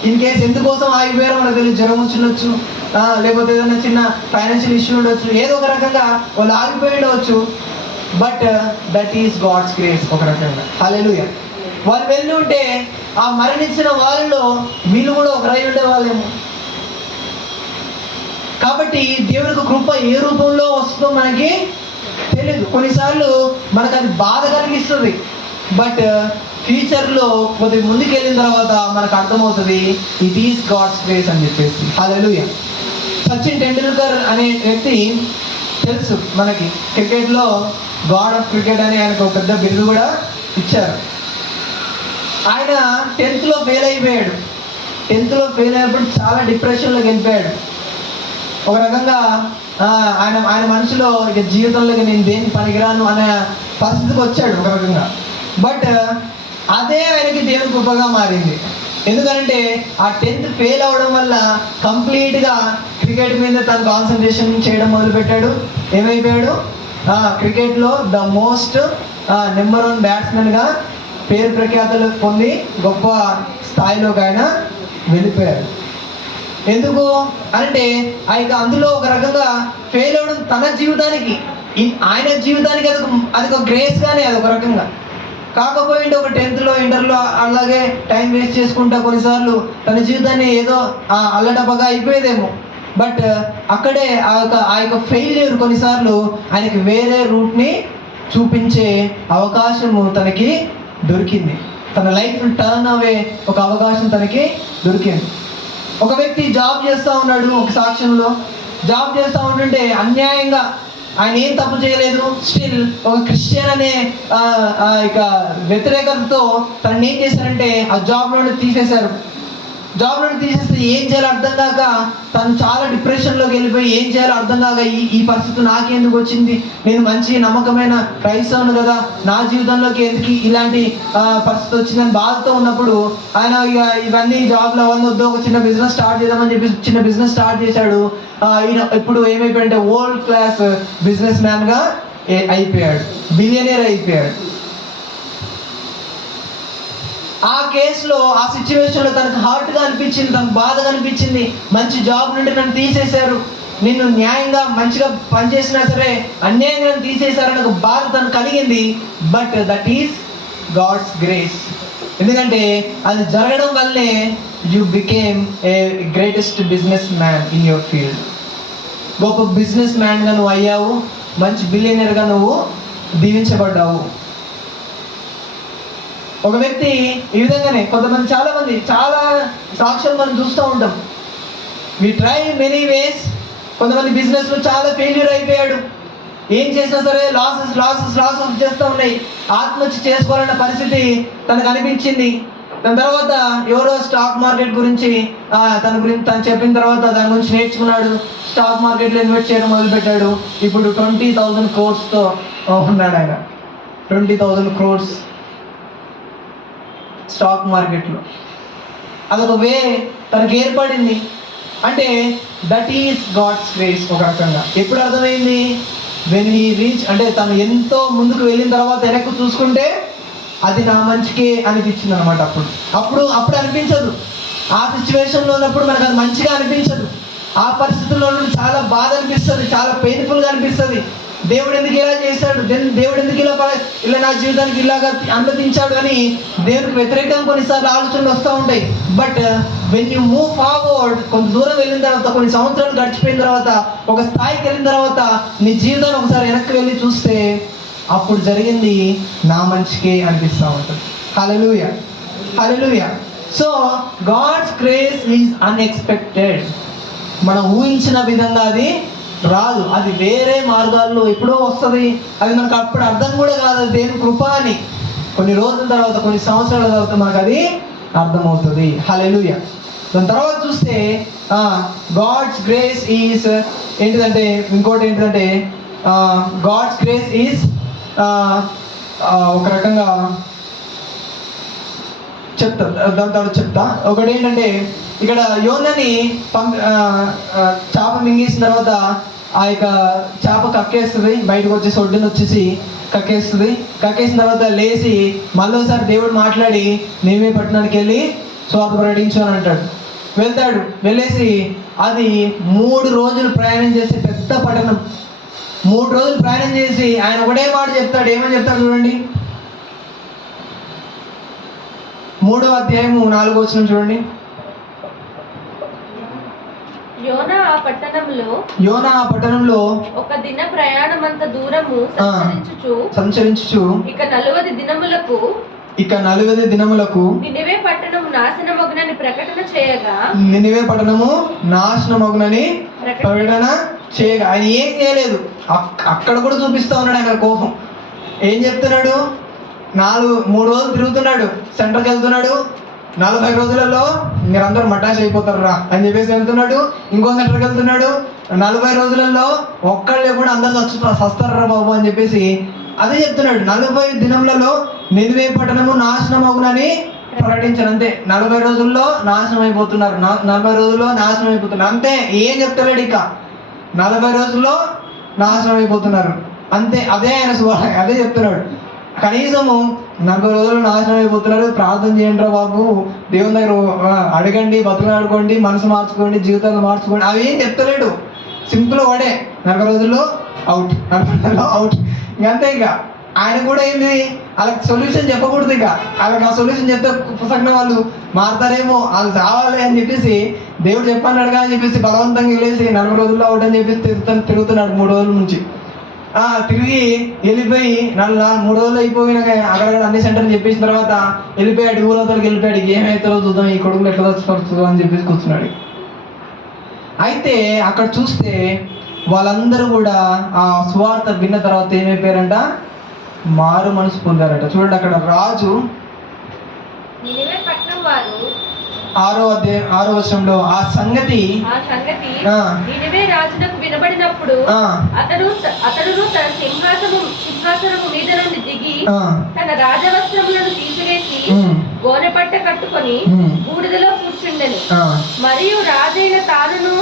ఇన్ కేస్ ఎందుకోసం ఆగిపోయారో మనకు తెలియదు. జ్వరం వచ్చిండొచ్చు, లేకపోతే ఏదైనా చిన్న ఫైనాన్షియల్ ఇష్యూ ఉండొచ్చు, ఏదో ఒక రకంగా వాళ్ళు ఆగిపోయి ఉండవచ్చు. But that is God's grace ఒక రకంగా. హల్లెలూయా. వాళ్ళు వెళ్ళి ఉంటే ఆ మరణించిన వాళ్ళలో వీళ్ళు కూడా ఒక రై ఉండే వాళ్ళేమో. కాబట్టి దేవునికి కృప ఏ రూపంలో వస్తుందో మనకి తెలియదు. కొన్నిసార్లు మనకు అది బాధ కలిగిస్తుంది. బట్ ఫ్యూచర్లో కొద్దిగా ముందుకు వెళ్ళిన తర్వాత మనకు అర్థమవుతుంది ఇట్ ఈస్ గాడ్స్ గ్రేస్ అని చెప్పేసి. హల్లెలూయా. సచిన్ టెండూల్కర్ అనే వ్యక్తి తెలుసు మనకి, క్రికెట్లో గాడ్ ఆఫ్ క్రికెట్ అని ఆయనకు ఒక పెద్ద బిరుదు కూడా ఇచ్చారు. ఆయన 10th ఫెయిల్ అయిపోయాడు. 10th ఫెయిల్ అయినప్పుడు చాలా డిప్రెషన్లోకి వెళ్ళిపోయాడు. ఒక రకంగా ఆయన మనసులో ఇక జీవితంలోకి నేను దేనికి పనికిరాను అనే పరిస్థితికి వచ్చాడు ఒక రకంగా. బట్ అదే ఆయనకి దేవుని కృపగా మారింది. ఎందుకంటే ఆ 10th ఫెయిల్ అవ్వడం వల్ల కంప్లీట్గా క్రికెట్ మీద తన కాన్సన్ట్రేషన్ చేయడం మొదలుపెట్టాడు. ఏమైపోయాడు? క్రికెట్లో ద మోస్ట్ నెంబర్ 1 బ్యాట్స్మెన్గా పేరు ప్రఖ్యాతలు పొంది గొప్ప స్థాయిలోకి ఆయన వెళ్ళిపోయాడు. ఎందుకు అంటే అందులో ఒక రకంగా ఫెయిల్ అవ్వడం తన జీవితానికి, ఆయన జీవితానికి అది ఒక గ్రేస్ కానీ అది ఒక రకంగా. కాకపోయింటే ఒక 10th ఇంటర్లో అలాగే టైం వేస్ట్ చేసుకుంటా కొన్నిసార్లు తన జీవితాన్ని ఏదో అల్లటప్పగా అయిపోయేదేమో. బట్ అక్కడే ఆ యొక్క ఫెయిల్యూర్ కొన్నిసార్లు ఆయనకి వేరే రూట్ని చూపించే అవకాశము తనకి దొరికింది. తన లైఫ్ టర్న్ అవే ఒక అవకాశం తనకి దొరికింది. ఒక వ్యక్తి జాబ్ చేస్తూ ఉన్నాడు ఒక సాక్ష్యంలో. జాబ్ చేస్తూ ఉంటుంటే అన్యాయంగా, ఆయన ఏం తప్పు చేయలేదు, స్టిల్ ఒక క్రిస్టియన్ అనే ఇక వ్యతిరేకతతో తను ఏం చేశారంటే ఆ జాబ్ నుండి తీసేశారు. జాబ్ నుండి తీసేస్తే ఏం చేయాలో అర్థం కాక తను చాలా డిప్రెషన్లోకి వెళ్ళిపోయి ఏం చేయాలో అర్థం కాక ఈ పరిస్థితి నాకెందుకు వచ్చింది, నేను మంచి నమ్మకమైన క్రైస్తవును కదా, నా జీవితంలోకి ఎందుకు ఇలాంటి పరిస్థితి వచ్చిందని బాధతో ఉన్నప్పుడు ఆయన ఇక ఇవన్నీ జాబ్లో అవన్నీ వద్దు, ఒక చిన్న బిజినెస్ స్టార్ట్ చేద్దామని చెప్పి చిన్న బిజినెస్ స్టార్ట్ చేశాడు. ఈయన ఇప్పుడు ఏమైపోయాడంటే వరల్డ్ క్లాస్ బిజినెస్ మ్యాన్గా అయిపోయాడు, బిలియనీర్ అయిపోయాడు. ఆ కేసులో ఆ సిచ్యువేషన్లో తనకు హార్ట్గా అనిపించింది, తనకు బాధగా అనిపించింది. మంచి జాబ్ నుండి నన్ను తీసేశారు, నిన్ను న్యాయంగా మంచిగా పనిచేసినా సరే అన్యాయంగా నన్ను తీసేశారని ఒక బాధ తనకు కలిగింది. But that is God's grace. ఎందుకంటే అది జరగడం వల్లే you became a greatest business man in your field. గొప్ప బిజినెస్ మ్యాన్గా నువ్వు అయ్యావు, మంచి బిలియనర్గా నువ్వు దీవించబడ్డావు. ఒక వ్యక్తి ఈ విధంగానే కొంతమంది చాలా సాక్ష్యాలు మనం చూస్తూ ఉంటాం. We try many ways. కొంతమంది బిజినెస్లో చాలా ఫెయిల్యూర్ అయిపోయాడు, ఏం చేసినా సరే లాసెస్ చేస్తూ ఉన్నాయి. ఆత్మహత్య చేసుకోవాలన్న పరిస్థితి తనకు అనిపించింది. దాని తర్వాత ఎవరో స్టాక్ మార్కెట్ గురించి తను చెప్పిన తర్వాత దాని గురించి నేర్చుకున్నాడు, స్టాక్ మార్కెట్లో ఇన్వెస్ట్ చేయడం మొదలుపెట్టాడు. ఇప్పుడు 20,000 crores ఉన్నాడు ఆయన. 20,000 crores స్టాక్ మార్కెట్లో. అదొక వే తనకు ఏర్పడింది. అంటే దట్ ఈస్ గాడ్స్ గ్రేస్. ఒక రకంగా ఎప్పుడు అర్థమైంది, వెన్ హీ రీచ్, అంటే తను ఎంతో ముందుకు వెళ్ళిన తర్వాత వెనక్కి చూసుకుంటే అది నా మంచికే అనిపించింది అనమాట. అప్పుడు అనిపించదు. ఆ సిచ్యువేషన్లో ఉన్నప్పుడు మనకు అది మంచిగా అనిపించదు. ఆ పరిస్థితుల్లో చాలా బాధ అనిపిస్తుంది, చాలా పెయిన్ఫుల్గా అనిపిస్తుంది. దేవుడు ఎందుకు ఇలా చేశాడు, దేవుడు ఎందుకు ఇలా నా జీవితానికి ఇలాగా అనుమతించాడు అని దేవుడికి వ్యతిరేకంగా కొన్నిసార్లు ఆలోచనలు వస్తూ ఉంటాయి. But when you move forward, కొంత దూరం వెళ్ళిన తర్వాత, కొన్ని సంవత్సరాలు గడిచిపోయిన తర్వాత, ఒక స్థాయికి వెళ్ళిన తర్వాత నీ జీవితాన్ని ఒకసారి వెనక్కి వెళ్ళి చూస్తే అప్పుడు జరిగింది నా మంచికే అనిపిస్తూ ఉంటుంది. Hallelujah, hallelujah. So God's grace is unexpected. మనం ఊహించిన విధంగా అది రాదు, అది వేరే మార్గాల్లో ఎప్పుడో వస్తుంది. అది మనకు అప్పుడు అర్థం కూడా కాదు, అది దేవుని కృప అని. కొన్ని రోజుల తర్వాత, కొన్ని సంవత్సరాల తర్వాత మనకు అది అర్థమవుతుంది. హల్లెలూయా. దాని తర్వాత చూస్తే గాడ్స్ గ్రేస్ ఈజ్ ఏంటిదంటే, ఇంకోటి ఏంటిదంటే గాడ్స్ గ్రేస్ ఈజ్ ఒక రకంగా దాని తర్వాత చెప్తా. ఒకటి ఏంటంటే ఇక్కడ యోనని చేప మింగేసిన తర్వాత ఆ యొక్క చేప కక్కేస్తుంది, బయటకు వచ్చేసి ఒడ్డున వచ్చేసి కక్కేసిన తర్వాత లేచి మళ్ళీసారి దేవుడు మాట్లాడి నేమే పట్టణానికి వెళ్ళి స్వార్థ ప్రకటించు అని అంటాడు. వెళ్ళేసి అది 3 రోజులు ప్రయాణం చేసే పెద్ద పట్టణం. 3 రోజులు ప్రయాణం చేసి ఆయన ఒకటే మాట చెప్తాడు. ఏమని చెప్తాడు చూడండి, 3వ అధ్యాయం 4వ వచనం చూడండి. యోనా ఆ పట్టణంలో ఒక దిన ప్రయాణమంత దూరము సంచరించుచు ఇక 40 దినములకు నినివే పట్టణము నాశనమగునని ప్రకటన చేయగా ఆయన ఏం చేయలేదు. అక్కడ కూడా చూపిస్తా ఉన్నాడు ఆయన కోపం. ఏం చెప్తున్నాడు, 3 రోజులు తిరుగుతున్నాడు, సెంటర్కి వెళ్తున్నాడు. 40 రోజులలో మీరందరూ మటాష్ అయిపోతారు రా అని చెప్పేసి వెళ్తున్నాడు. ఇంకో సెంటర్కి వెళ్తున్నాడు. 40 రోజులలో ఒక్కళ్ళు లేకుండా అందరూ సస్తారా బాబు అని చెప్పేసి అదే చెప్తున్నాడు. 40 దినములలో నినివే పట్టణము నాశనం అవునని ప్రకటించారు. అంతే, 40 రోజుల్లో నాశనం అయిపోతున్నారు, 40 రోజుల్లో నాశనం అయిపోతున్నారు. అంతే, ఏం చెప్తలేడు ఇక. 40 రోజుల్లో నాశనం అయిపోతున్నారు అంతే. అదే ఆయన అదే చెప్తున్నాడు. కనీసము 40 రోజులు నాశనం అయిపోతున్నారు, ప్రార్థన చేయండి రా బాబు, దేవుని దగ్గర అడగండి, బతులాడుకోండి, మనసు మార్చుకోండి, జీవితాలు మార్చుకోండి, అవి ఏం చెప్తలేడు. సింపుల్ వాడే 40 రోజుల్లో అవుట్, 40 రోజుల్లో అవుట్. ఇంకంతే. ఇక ఆయన కూడా ఏంది, వాళ్ళకి సొల్యూషన్ చెప్పకూడదు. ఇక వాళ్ళకి ఆ సొల్యూషన్ చెప్తే పుస్తకం వాళ్ళు మారుతారేమో, వాళ్ళు చావాలి అని చెప్పేసి దేవుడు చెప్పన్నాడుగా అని చెప్పేసి బలవంతంగా వెళ్ళేసి 40 రోజుల్లో అవుట్ అని చెప్పేసి తిరుగుతున్నాడు 3 రోజుల నుంచి. తిరిగి వెళ్ళిపోయి 3 రోజులు అయిపోయినాక అక్కడ అన్ని సెంటర్లు చెప్పేసిన తర్వాత వెళ్ళిపోయాడు, ఊరవతలకి వెళ్ళిపోయాడు. ఏమవుతారో చూద్దాం, ఈ కొడుకులు ఎట్లా చచ్చిపడుతుందో అని చెప్పేసి కూర్చున్నాడు. అయితే అక్కడ చూస్తే వాళ్ళందరూ కూడా ఆ సువార్త విన్న తర్వాత ఏమైపోయారంట, మారు మనసు పొందారట. చూడండి అక్కడ రాజు నినివే పట్టణం వారు 6వ వచనంలో ఆ సంగతి నినివే రాజునకు వినబడినప్పుడు అతడు తన సింహాసనము మీద నుండి దిగి తన రాజవస్త్రములను తీసివేసి గోనెపట్ట కట్టుకొని బూడిదలో కూర్చుండెను. మరియు రాజైన తానును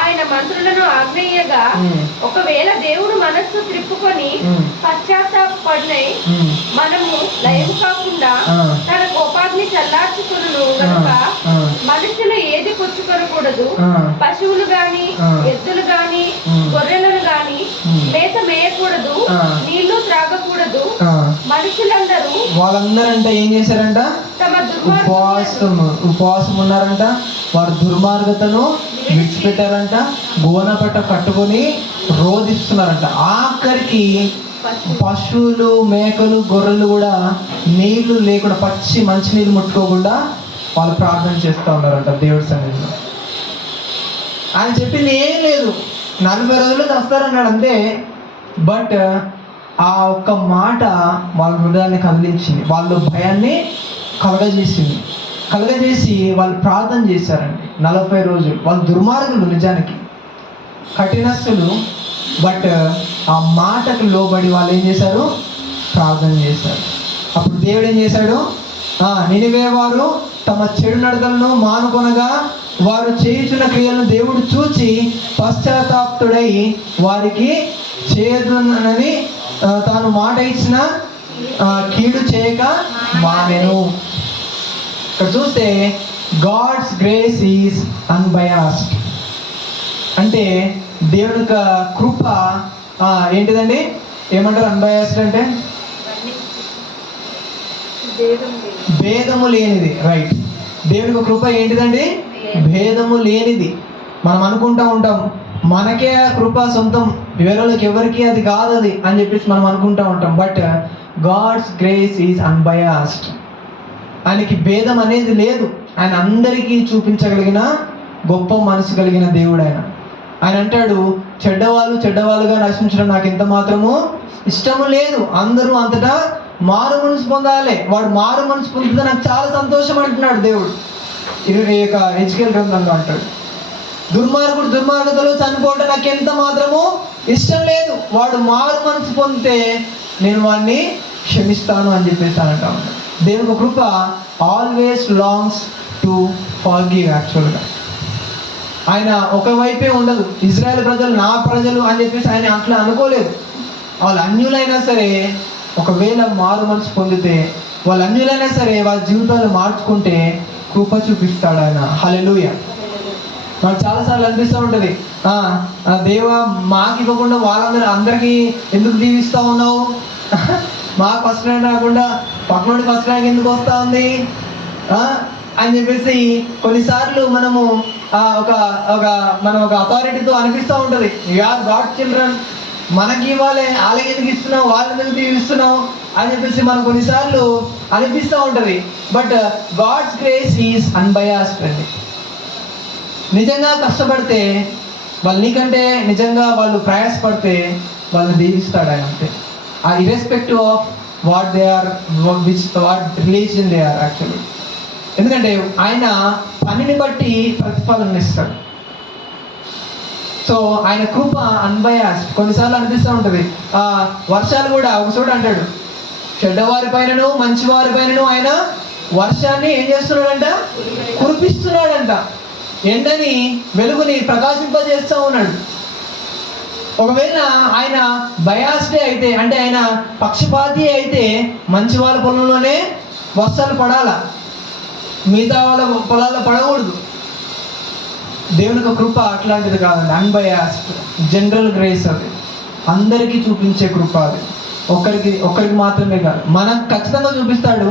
ఆయన మంత్రులను ఆజ్ఞేయగా, ఒకవేళ దేవుడు మనస్సు త్రిప్పుకొని పశ్చాత్తాపడినై మనము లయము కాకుండా తన కోపాగ్ని చల్లార్చుకును గనుక మనుషులు ఏది పుచ్చుకొనకూడదు, పశువులు గాని ఎద్దులు గాని గొర్రెలను గాని మేత మేయకూడదు, నీళ్లు త్రాగకూడదు. మనుషులందరూ వాళ్ళందరంట ఏం చేశారంట, తమ ఉపవాసం ఉన్నారంట. వారు దుర్మార్గతను విడిచిపెట్టారంట. గోనపట్ట కట్టుకొని రోధిస్తున్నారంట. ఆఖరికి పశువులు మేకలు గొర్రెలు కూడా నీళ్లు లేకుండా పచ్చి మంచినీళ్ళు ముట్టుకోకుండా వాళ్ళు ప్రార్థన చేస్తూ ఉన్నారంట దేవుడి సన్నిధిలో. ఆయన చెప్పింది ఏం లేదు, 40 రోజులు వస్తారన్నాడు అంతే. బట్ ఆ ఒక్క మాట వాళ్ళ హృదయాన్ని కదిలించింది, వాళ్ళ భయాన్ని కలగజేసి వాళ్ళు ప్రార్థన చేశారండి 40 రోజులు. వాళ్ళు దుర్మార్గులు, నిజానికి కఠినస్తులు. బట్ ఆ మాటకు లోబడి వాళ్ళు ఏం చేశారు, ప్రార్థన చేశారు. అప్పుడు దేవుడు ఏం చేశాడు, నినివే వారు తమ చెడు నడతలను మానుకొనగా వారు చేయుచున్న క్రియలను దేవుడు చూచి పశ్చాత్తాప్తుడై వారికి చేదునని తాను మాట ఇచ్చిన కీడు చేయక మానెను. ఇక్కడ చూస్తే గాడ్స్ గ్రేస్ ఈజ్ అన్బయాస్డ్. అంటే దేవుని యొక్క కృప ఏంటిదండి, ఏమంటారు అన్బయాస్డ్ అంటే? భేదము లేనిది. రైట్. దేవుని యొక్క కృప ఏంటిదండి, భేదము లేనిది. మనం అనుకుంటా ఉంటాం మనకే ఆ కృప సొంతం, వేరేళ్ళకి ఎవరికి అది కాదు అది అని చెప్పేసి మనం అనుకుంటా ఉంటాం. But God's grace is unbiased. ఆయనకి భేదం అనేది లేదు. ఆయన అందరికీ చూపించగలిగిన గొప్ప మనసు కలిగిన దేవుడు ఆయన. ఆయన అంటాడు, చెడ్డవాళ్ళుగా నశించడం నాకు ఎంత మాత్రము ఇష్టము లేదు, అందరూ అంతటా మారు మనసు పొందాలి. వాడు మారు మనసు పొందితే నాకు చాలా సంతోషం అంటున్నాడు దేవుడు. ఈ యొక్క హెచ్కేల్ గ్రంథంలో అంటాడు, దుర్మార్గతలో చనిపోవడం నాకు ఎంత మాత్రము ఇష్టం లేదు, వాడు మారు మనసు పొందితే నేను వాడిని క్షమిస్తాను అని చెప్పేసి అంటా ఉంటాడు. దేవుని కృప ఆల్వేస్ లాంగ్స్ టు ఫర్గివ్. యాక్చువల్గా ఆయన ఒకవైపే ఉండదు. ఇజ్రాయెల్ ప్రజలు నా ప్రజలు అని చెప్పేసి ఆయన అట్లా అనుకోలేదు. వాళ్ళు అన్యులైనా సరే ఒకవేళ మారు మనసు పొందితే, వాళ్ళు అన్యులైనా సరే వాళ్ళ జీవితాలు మార్చుకుంటే కృప చూపిస్తాడు ఆయన. హల్లెలూయా. నాకు చాలాసార్లు అనిపిస్తూ ఉంటుంది, దేవా మాకు ఇవ్వకుండా అందరికీ ఎందుకు దీవిస్తూ ఉన్నావు, మాకు ఫస్ట్ ర్యాంక్ రాకుండా పక్కనోడి ఫస్ట్ ర్యాంక్ ఎందుకు వస్తూ ఉంది అని చెప్పేసి కొన్నిసార్లు మనము మనం ఒక అథారిటీతో అనిపిస్తూ ఉంటుంది. యూఆర్ గాడ్ చిల్డ్రన్, మనకి ఇవ్వాలి, వాళ్ళకి ఎందుకు ఇస్తున్నావు, వాళ్ళు ఎందుకు దీవిస్తున్నావు అని చెప్పేసి మనం కొన్నిసార్లు అనిపిస్తూ ఉంటుంది. But God's grace is unbiased అండి. నిజంగా కష్టపడితే వాళ్ళు నీకంటే నిజంగా వాళ్ళు ప్రయాసపడితే వాళ్ళని దీవిస్తాడు ఆయన అంతే. Irrespective of what they are, what religion they are actually. ఎందుకంటే ఆయన పనిని బట్టి ప్రతిఫలం ఇస్తాడు. సో ఆయన కృప అన్బయాస్డ్. కొన్నిసార్లు అనిపిస్తూ ఉంటుంది, వర్షాలు కూడా ఒక చోట అంటాడు, చెడ్డవారి పైనను మంచి వారి పైనను ఆయన వర్షాన్ని ఏం చేస్తున్నాడంట, కురిపిస్తున్నాడంట. ఎండని వెలుగుని ప్రకాశింపజేస్తూ ఉన్నాడు. ఒకవేళ ఆయన బయాస్డే అయితే, అంటే ఆయన పక్షపాతి అయితే మంచి వాళ్ళ పొలంలోనే వర్షాలు పడాలా, మిగతా వాళ్ళ పొలాల్లో పడకూడదు. దేవునికి కృప అట్లాంటిది కాదండి, అన్బయాస్డ్ జనరల్ గ్రేస్. అది అందరికీ చూపించే కృప. అది ఒక్కరికి మాత్రమే కాదు, మనకు ఖచ్చితంగా చూపిస్తాడు.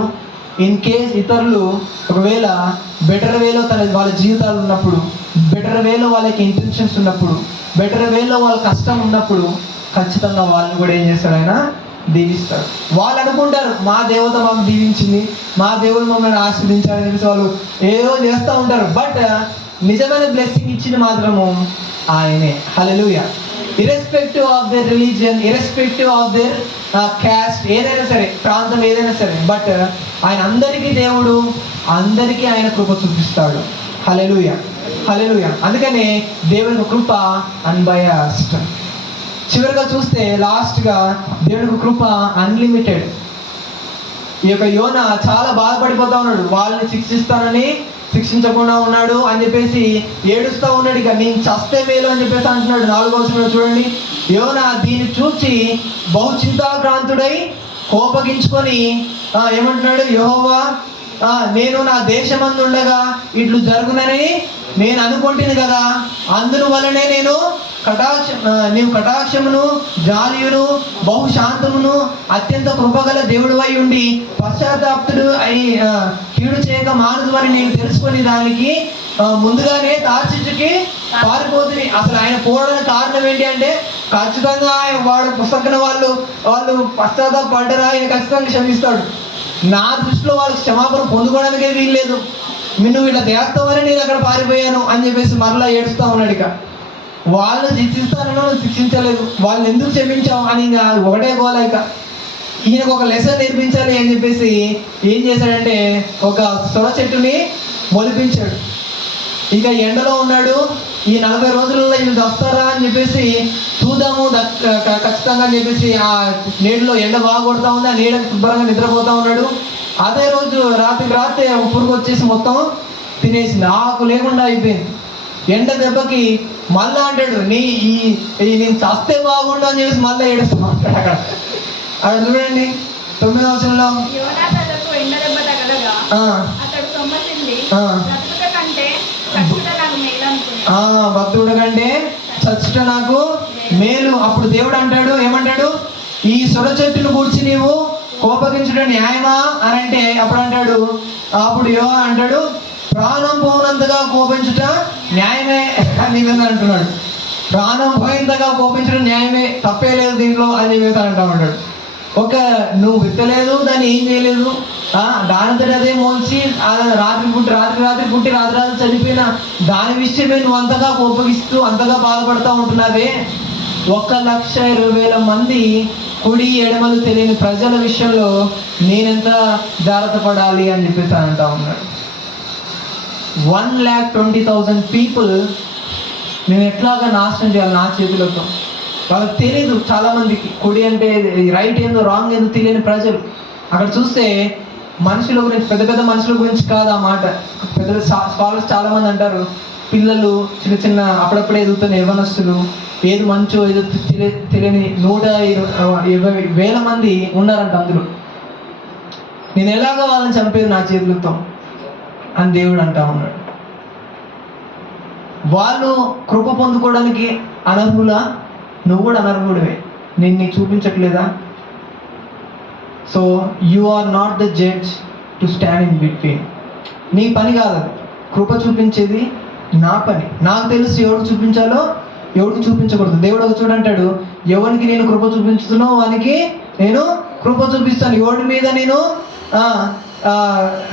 ఇన్ కేస్ ఇతరులు ఒకవేళ బెటర్ వేలో వాళ్ళ జీవితాలు ఉన్నప్పుడు, బెటర్ వేలో వాళ్ళకి ఇంటెన్షన్స్ ఉన్నప్పుడు, బెటర్ వేలో వాళ్ళ కష్టం ఉన్నప్పుడు ఖచ్చితంగా వాళ్ళని కూడా ఏం చేస్తాడు, ఆయన దీవిస్తాడు. వాళ్ళు అనుకుంటారు మా దేవత మాకు దీవించింది, మా దేవుడు మమ్మల్ని ఆశీర్వదించాలని చెప్పేసి వాళ్ళు ఏదో చేస్తూ ఉంటారు. బట్ నిజమైన బ్లెస్సింగ్ ఇచ్చింది మాత్రము ఆయనే. Hallelujah. Irrespective of their religion, irrespective of their caste, ఏదైనా సరే, ప్రాంతం ఏదైనా సరే, బట్ ఆయన అందరికీ దేవుడు, అందరికీ ఆయన కృప చూపిస్తాడు. హల్లెలూయా, హల్లెలూయా. అందుకనే దేవునికి కృప అన్బయాస్డ్. చివరిగా చూస్తే లాస్ట్గా దేవునికి కృప అన్లిమిటెడ్. ఈ యొక్క యోనా చాలా బాధపడిపోతా ఉన్నాడు, వాళ్ళని శిక్షిస్తానని శిక్షించకుండా ఉన్నాడు అని చెప్పేసి ఏడుస్తూ ఉన్నాడు. ఇక నేను చస్తే మేలు అని చెప్పేసి అంటున్నాడు. 4వ వచనంలో చూడండి, యోనా దీన్ని చూచి బహు చింతాక్రాంతుడై కోపగించుకొని ఏమంటున్నాడు, యెహోవా నేను నా దేశమందు ఉండగా ఇట్లు జరుగునని నేను అనుకుంటున్నాను కదా, అందును వలనే నేను నీవు కటాక్షమును జాలియును బహుశాంతమును అత్యంత కృపగల దేవుడివై ఉండి పశ్చాత్తాప్తుడు అయి కీడు చేయక మానదు అని నేను తెలుసుకుని దానికి ముందుగానే తార్చికి పారిపోతుంది. అసలు ఆయన పోవడానికి కారణం ఏంటి అంటే, ఖచ్చితంగా వాడు పుస్తకం వాళ్ళు పశ్చాత్తాపడ్డరా ఆయన ఖచ్చితంగా క్షమిస్తాడు. నా దృష్టిలో వాళ్ళకి క్షమాపణ పొందుకోవడానికే వీల్లేదు, నువ్వు ఇలా చేస్తావని నేను అక్కడ పారిపోయాను అని చెప్పేసి మరలా ఏడుస్తూ ఉన్నాడు. ఇక వాళ్ళు శిక్షిస్తానో శిక్షించలేదు, వాళ్ళని ఎందుకు క్షమించావు అని ఒకటే గోల. ఇక ఈయనకు ఒక లెసన్ నేర్పించాలి అని చెప్పేసి ఏం చేశాడంటే ఒక సొర చెట్టుని మొలిపించాడు. ఇక ఎండలో ఉన్నాడు, ఈ 40 రోజులలో వీళ్ళు వస్తారా అని చెప్పేసి చూద్దాము ఖచ్చితంగా అని చెప్పేసి ఆ నీటిలో ఎండ బాగా కొడతా ఉంది, ఆ నీడకి శుభ్రంగా నిద్రపోతా ఉన్నాడు. అదే రోజు రాత్రి ఒక పురుగు వచ్చేసి మొత్తం తినేసింది, ఆకు లేకుండా అయిపోయింది. ఎండ దెబ్బకి మళ్ళా అంటాడు, నేను చస్తే బాగుండు అని చెప్పేసి మళ్ళీ ఏడుస్తూ ఉంటాడు. అక్కడ చూడండి 9వ వచనంలో, భక్తుడు కంటే చచ్చుట నాకు మేలు. అప్పుడు దేవుడు అంటాడు, ఏమంటాడు, ఈ సొర చెట్టును కూర్చి నీవు కోపగించడం న్యాయమా అని అంటే, అప్పుడు యోహా అంటాడు, ప్రాణం పోనంతగా కోపించుట న్యాయమే అని అంటున్నాడు. ప్రాణం పోయినంతగా కోపించడం న్యాయమే, తప్పే లేదు దీంట్లో అని అంటా ఉంటాడు. నువ్వు విత్తలేదు, దాన్ని ఏం చేయలేదు, దానితో అదే మోల్చి రాత్రి పుట్టి చనిపోయిన దాని విషయమే నువ్వు అంతగా కోపగిస్తూ అంతగా బాధపడుతూ ఉంటున్నావే. 1,20,000 మంది కుడి ఎడమలు తెలియని ప్రజల విషయంలో నేనెంత జాగ్రత్త పడాలి అని చెప్పేసి అంటా ఉన్నాడు. 1,20,000 పీపుల్ నేను ఎట్లాగా నాశనం చేయాలి నా చేతులతో. వాళ్ళకి తెలియదు, చాలా మందికి కుడి అంటే రైట్ ఏందో రాంగ్ ఏందో తెలియని ప్రజలు. అక్కడ చూస్తే మనుషుల గురించి, పెద్ద మనుషుల గురించి కాదు ఆ మాట. పెద్ద స్కాలర్స్ చాలా మంది అంటారు, పిల్లలు చిన్న అప్పుడప్పుడే ఎదుగుతున్న యవ్వనస్తులు, ఏది మంచో ఏదో తెలియని 120,000 మంది ఉన్నారంట. అందులో నేను ఎలాగో వాళ్ళని చంపేది నా చేతులతో అని దేవుడు అంటా ఉన్నాడు. వాళ్ళు కృప పొందుకోవడానికి అనర్హులా? నువ్వు కూడా అనర్హుడివే, నేను నీకు చూపించట్లేదా? So you are not the judge to stand in between. నీ పని కాదు అది, కృప చూపించేది నా పని. నాకు తెలుసు ఎవరికి చూపించాలో ఎవరికి చూపించకూడదు. దేవుడు ఒక చూడంటాడు, ఎవరికి నేను కృప చూపించుతున్నో వానికి నేను కృప చూపిస్తాను, ఎవరి మీద నేను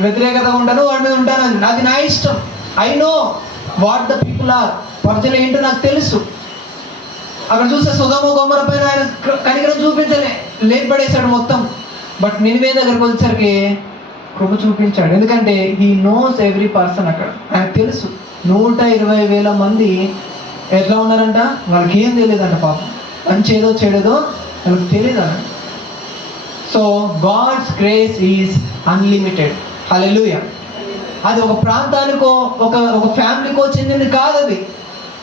వ్యతిరేకత ఉంటాను వాడి మీద ఉంటాను. అది నా ఇష్టం. I know what the people are. ప్రజలు ఏంటో నాకు తెలుసు. అక్కడ చూస్తే సుగమ గొమ్మర పైన ఆయన కనికరం చూపించలే, లేపడేశాడు మొత్తం. బట్ నినివే దగ్గరకు వచ్చేసరికి కృప చూపించాడు. ఎందుకంటే హీ నోస్ ఎవ్రీ పర్సన్. అక్కడ ఆయనకు తెలుసు 120,000 మంది ఎట్లా ఉన్నారంట, వాళ్ళకి ఏం తెలియదంట పాపం, మంచి ఏదో చెడేదో వాళ్ళకి తెలియదు అన్న. So God's grace is unlimited. Hallelujah. అది ఒక ప్రాంతానికో ఒక ఫ్యామిలీకో చెందింది కాదు,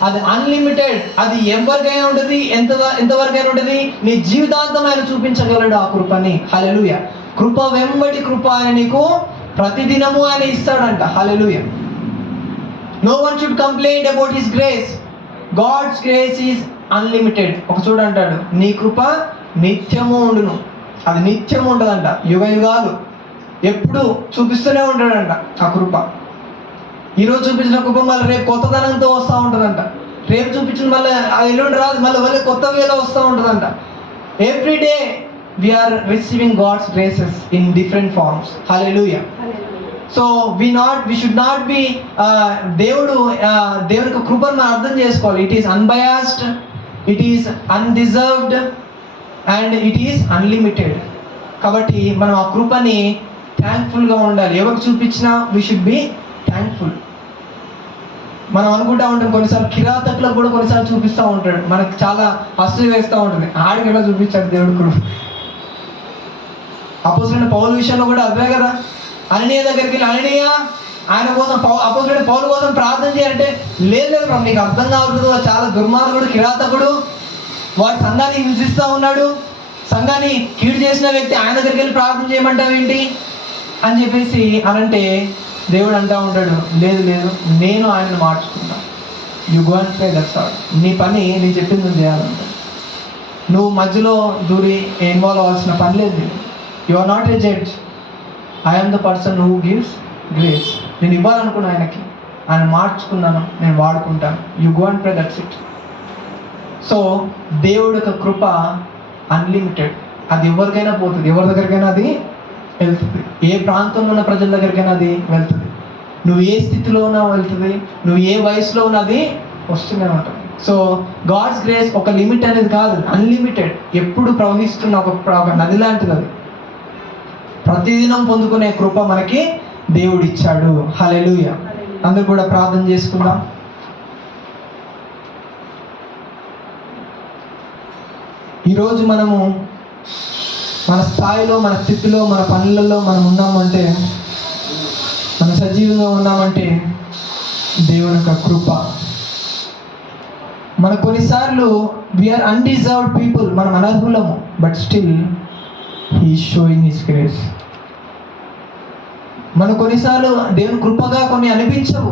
అది అన్లిమిటెడ్. అది ఎవరికైనా ఉంటుంది, ఎంతవరకైనా ఉంటుంది. నీ జీవితాంతం ఆయన చూపించగలడు ఆ కృపని. హల్లెలూయా. కృప వెంబడి కృప ఆయన నీకు ప్రతిదినము ఆయన ఇస్తాడంట. Hallelujah. No one should complaint about his grace. God's grace is unlimited. ఒక చూడంటాడు, నీ కృప నిత్యము ఉండును. అది నిత్యము ఉంటుందంట, యుగ యుగాలు ఎప్పుడు చూపిస్తూనే ఉంటాడంట ఆ కృప. ఈరోజు చూపించిన కృప మళ్ళీ రేపు కొత్తదనంతో వస్తూ ఉంటుందంట. రేపు చూపించిన మళ్ళీ ఎల్లుండి రాదు, మళ్ళీ కొత్త వేలో వస్తూ ఉంటుందంట. Every day we are receiving God's graces in different forms. Hallelujah. So we should not be దేవుని యొక్క కృపను మనం అర్థం చేసుకోవాలి. It is unbiased, it is undeserved and it is unlimited. కాబట్టి మనం ఆ కృపని థ్యాంక్ఫుల్గా ఉండాలి. ఎవరికి చూపించినా వీ షుడ్ బి థ్యాంక్ఫుల్. మనం అనుకుంటా ఉంటాం కొన్నిసార్లు కిరాతకులకు కూడా కొన్నిసార్లు చూపిస్తూ ఉంటాడు, మనకు చాలా అసూయ వేస్తూ ఉంటుంది. ఆడికి ఎలా చూపించాడు దేవుడు కృప. అపోస్తలుడైన పౌలు విషయంలో కూడా అదే కదా. అననీయ దగ్గరికి వెళ్ళి అననీయ ఆయన కోసం అపోస్తలుడైన పౌలు కోసం ప్రార్థన చేయాలంటే లేదు ప్రభు, నీకు అర్థం కావట్లేదు, చాలా దుర్మార్గుడు, కిరాతకుడు, వాడు సంఘాన్ని హింసిస్తూ ఉన్నాడు, సంఘాన్ని కీడు చేసిన వ్యక్తి, ఆయన దగ్గరికి వెళ్ళి ప్రార్థన చేయమంటావు ఏంటి అని చెప్పేసి అనంటే దేవుడు అంటూ ఉంటాడు, లేదు లేదు నేను ఆయనను మార్చుకుంటా, you go and pray, that's all. నీ పని నేను చెప్పింది నువ్వు చేయాలంట. నువ్వు మధ్యలో దూరి ఇన్వాల్వ్ అవ్వాల్సిన పని లేదు. You are not a judge, I'm the person who gives grace. నేను ఇవ్వాలనుకున్నా ఆయనకి, ఆయన మార్చుకున్నాను, నేను వాడుకుంటాను. You go and pray, that's it. So దేవుడి యొక్క కృప అన్లిమిటెడ్. అది ఎవరికైనా పోతుంది, ఎవరి దగ్గరికైనా అది వెళ్తుంది. ఏ ప్రాంతంలో ఉన్న ప్రజల దగ్గరికైనా అది వెళ్తుంది. నువ్వు ఏ స్థితిలో ఉన్నా వెళ్తుంది, నువ్వు ఏ వయసులో ఉన్నా అది వస్తూనే ఉంటుంది. సో గాడ్స్ గ్రేస్ ఒక లిమిట్ అనేది కాదు, అన్లిమిటెడ్. ఎప్పుడు ప్రవహిస్తున్న ఒక నది లాంటిది అది. ప్రతిదినం పొందుకునే కృప మనకి దేవుడు ఇచ్చాడు. హల్లెలూయా. అందరూ కూడా ప్రార్థన చేసుకుందాం. ఈరోజు మనము మన స్థాయిలో, మన స్థితిలో, మన పనులలో మనం ఉన్నామంటే, మనం సజీవంగా ఉన్నామంటే దేవుని యొక్క కృప. మన కొన్నిసార్లు వీఆర్ అన్డిజర్వ్డ్ పీపుల్, మనం అనర్హులము, but still he is showing his grace. మన కొన్నిసార్లు దేవుని కృపగా కొన్ని అనిపించవు,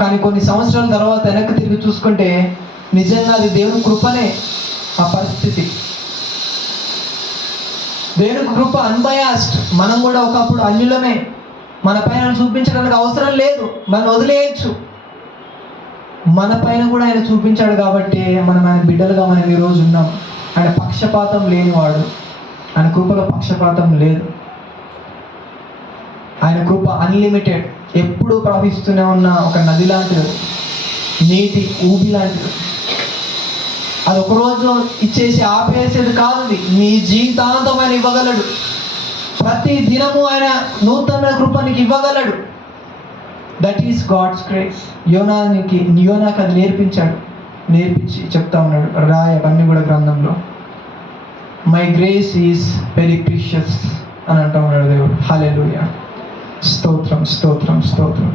కానీ కొన్ని సంవత్సరాల తర్వాత వెనక్కి తిరిగి చూసుకుంటే నిజంగా అది దేవుని కృపనే. ఆ పరిస్థితి దేవుని కృప అన్బయాస్డ్. మనం కూడా ఒకప్పుడు అన్యులమే, మన పైన చూపించడానికి అవసరం లేదు, మనం వదిలేయచ్చు. మన పైన కూడా ఆయన చూపించాడు కాబట్టి మనం ఆయన బిడ్డలుగా మనం ఈరోజు ఉన్నాం. ఆయన పక్షపాతం లేనివాడు, ఆయన కృపలో పక్షపాతం లేదు. ఆయన కృప అన్లిమిటెడ్, ఎప్పుడూ ప్రవహిస్తూనే ఉన్న ఒక నది లాంటిది, నీటి ఊబి లాంటిది. అది ఒకరోజు ఇచ్చేసి ఆపేసేది కాదు, నీ జీవితాంతం ఆయన ఇవ్వగలడు. ప్రతి దినము ఆయన నూతన కృప నీకు ఇవ్వగలడు. That is God's grace. యోనాకు అది నేర్పించి చెప్తా ఉన్నాడు, అవన్నీ కూడా గ్రంథంలో. My grace is very precious అని అంటూ ఉన్నాడు దేవుడు. హల్లెలూయా. స్తోత్రం స్తోత్రం స్తోత్రం.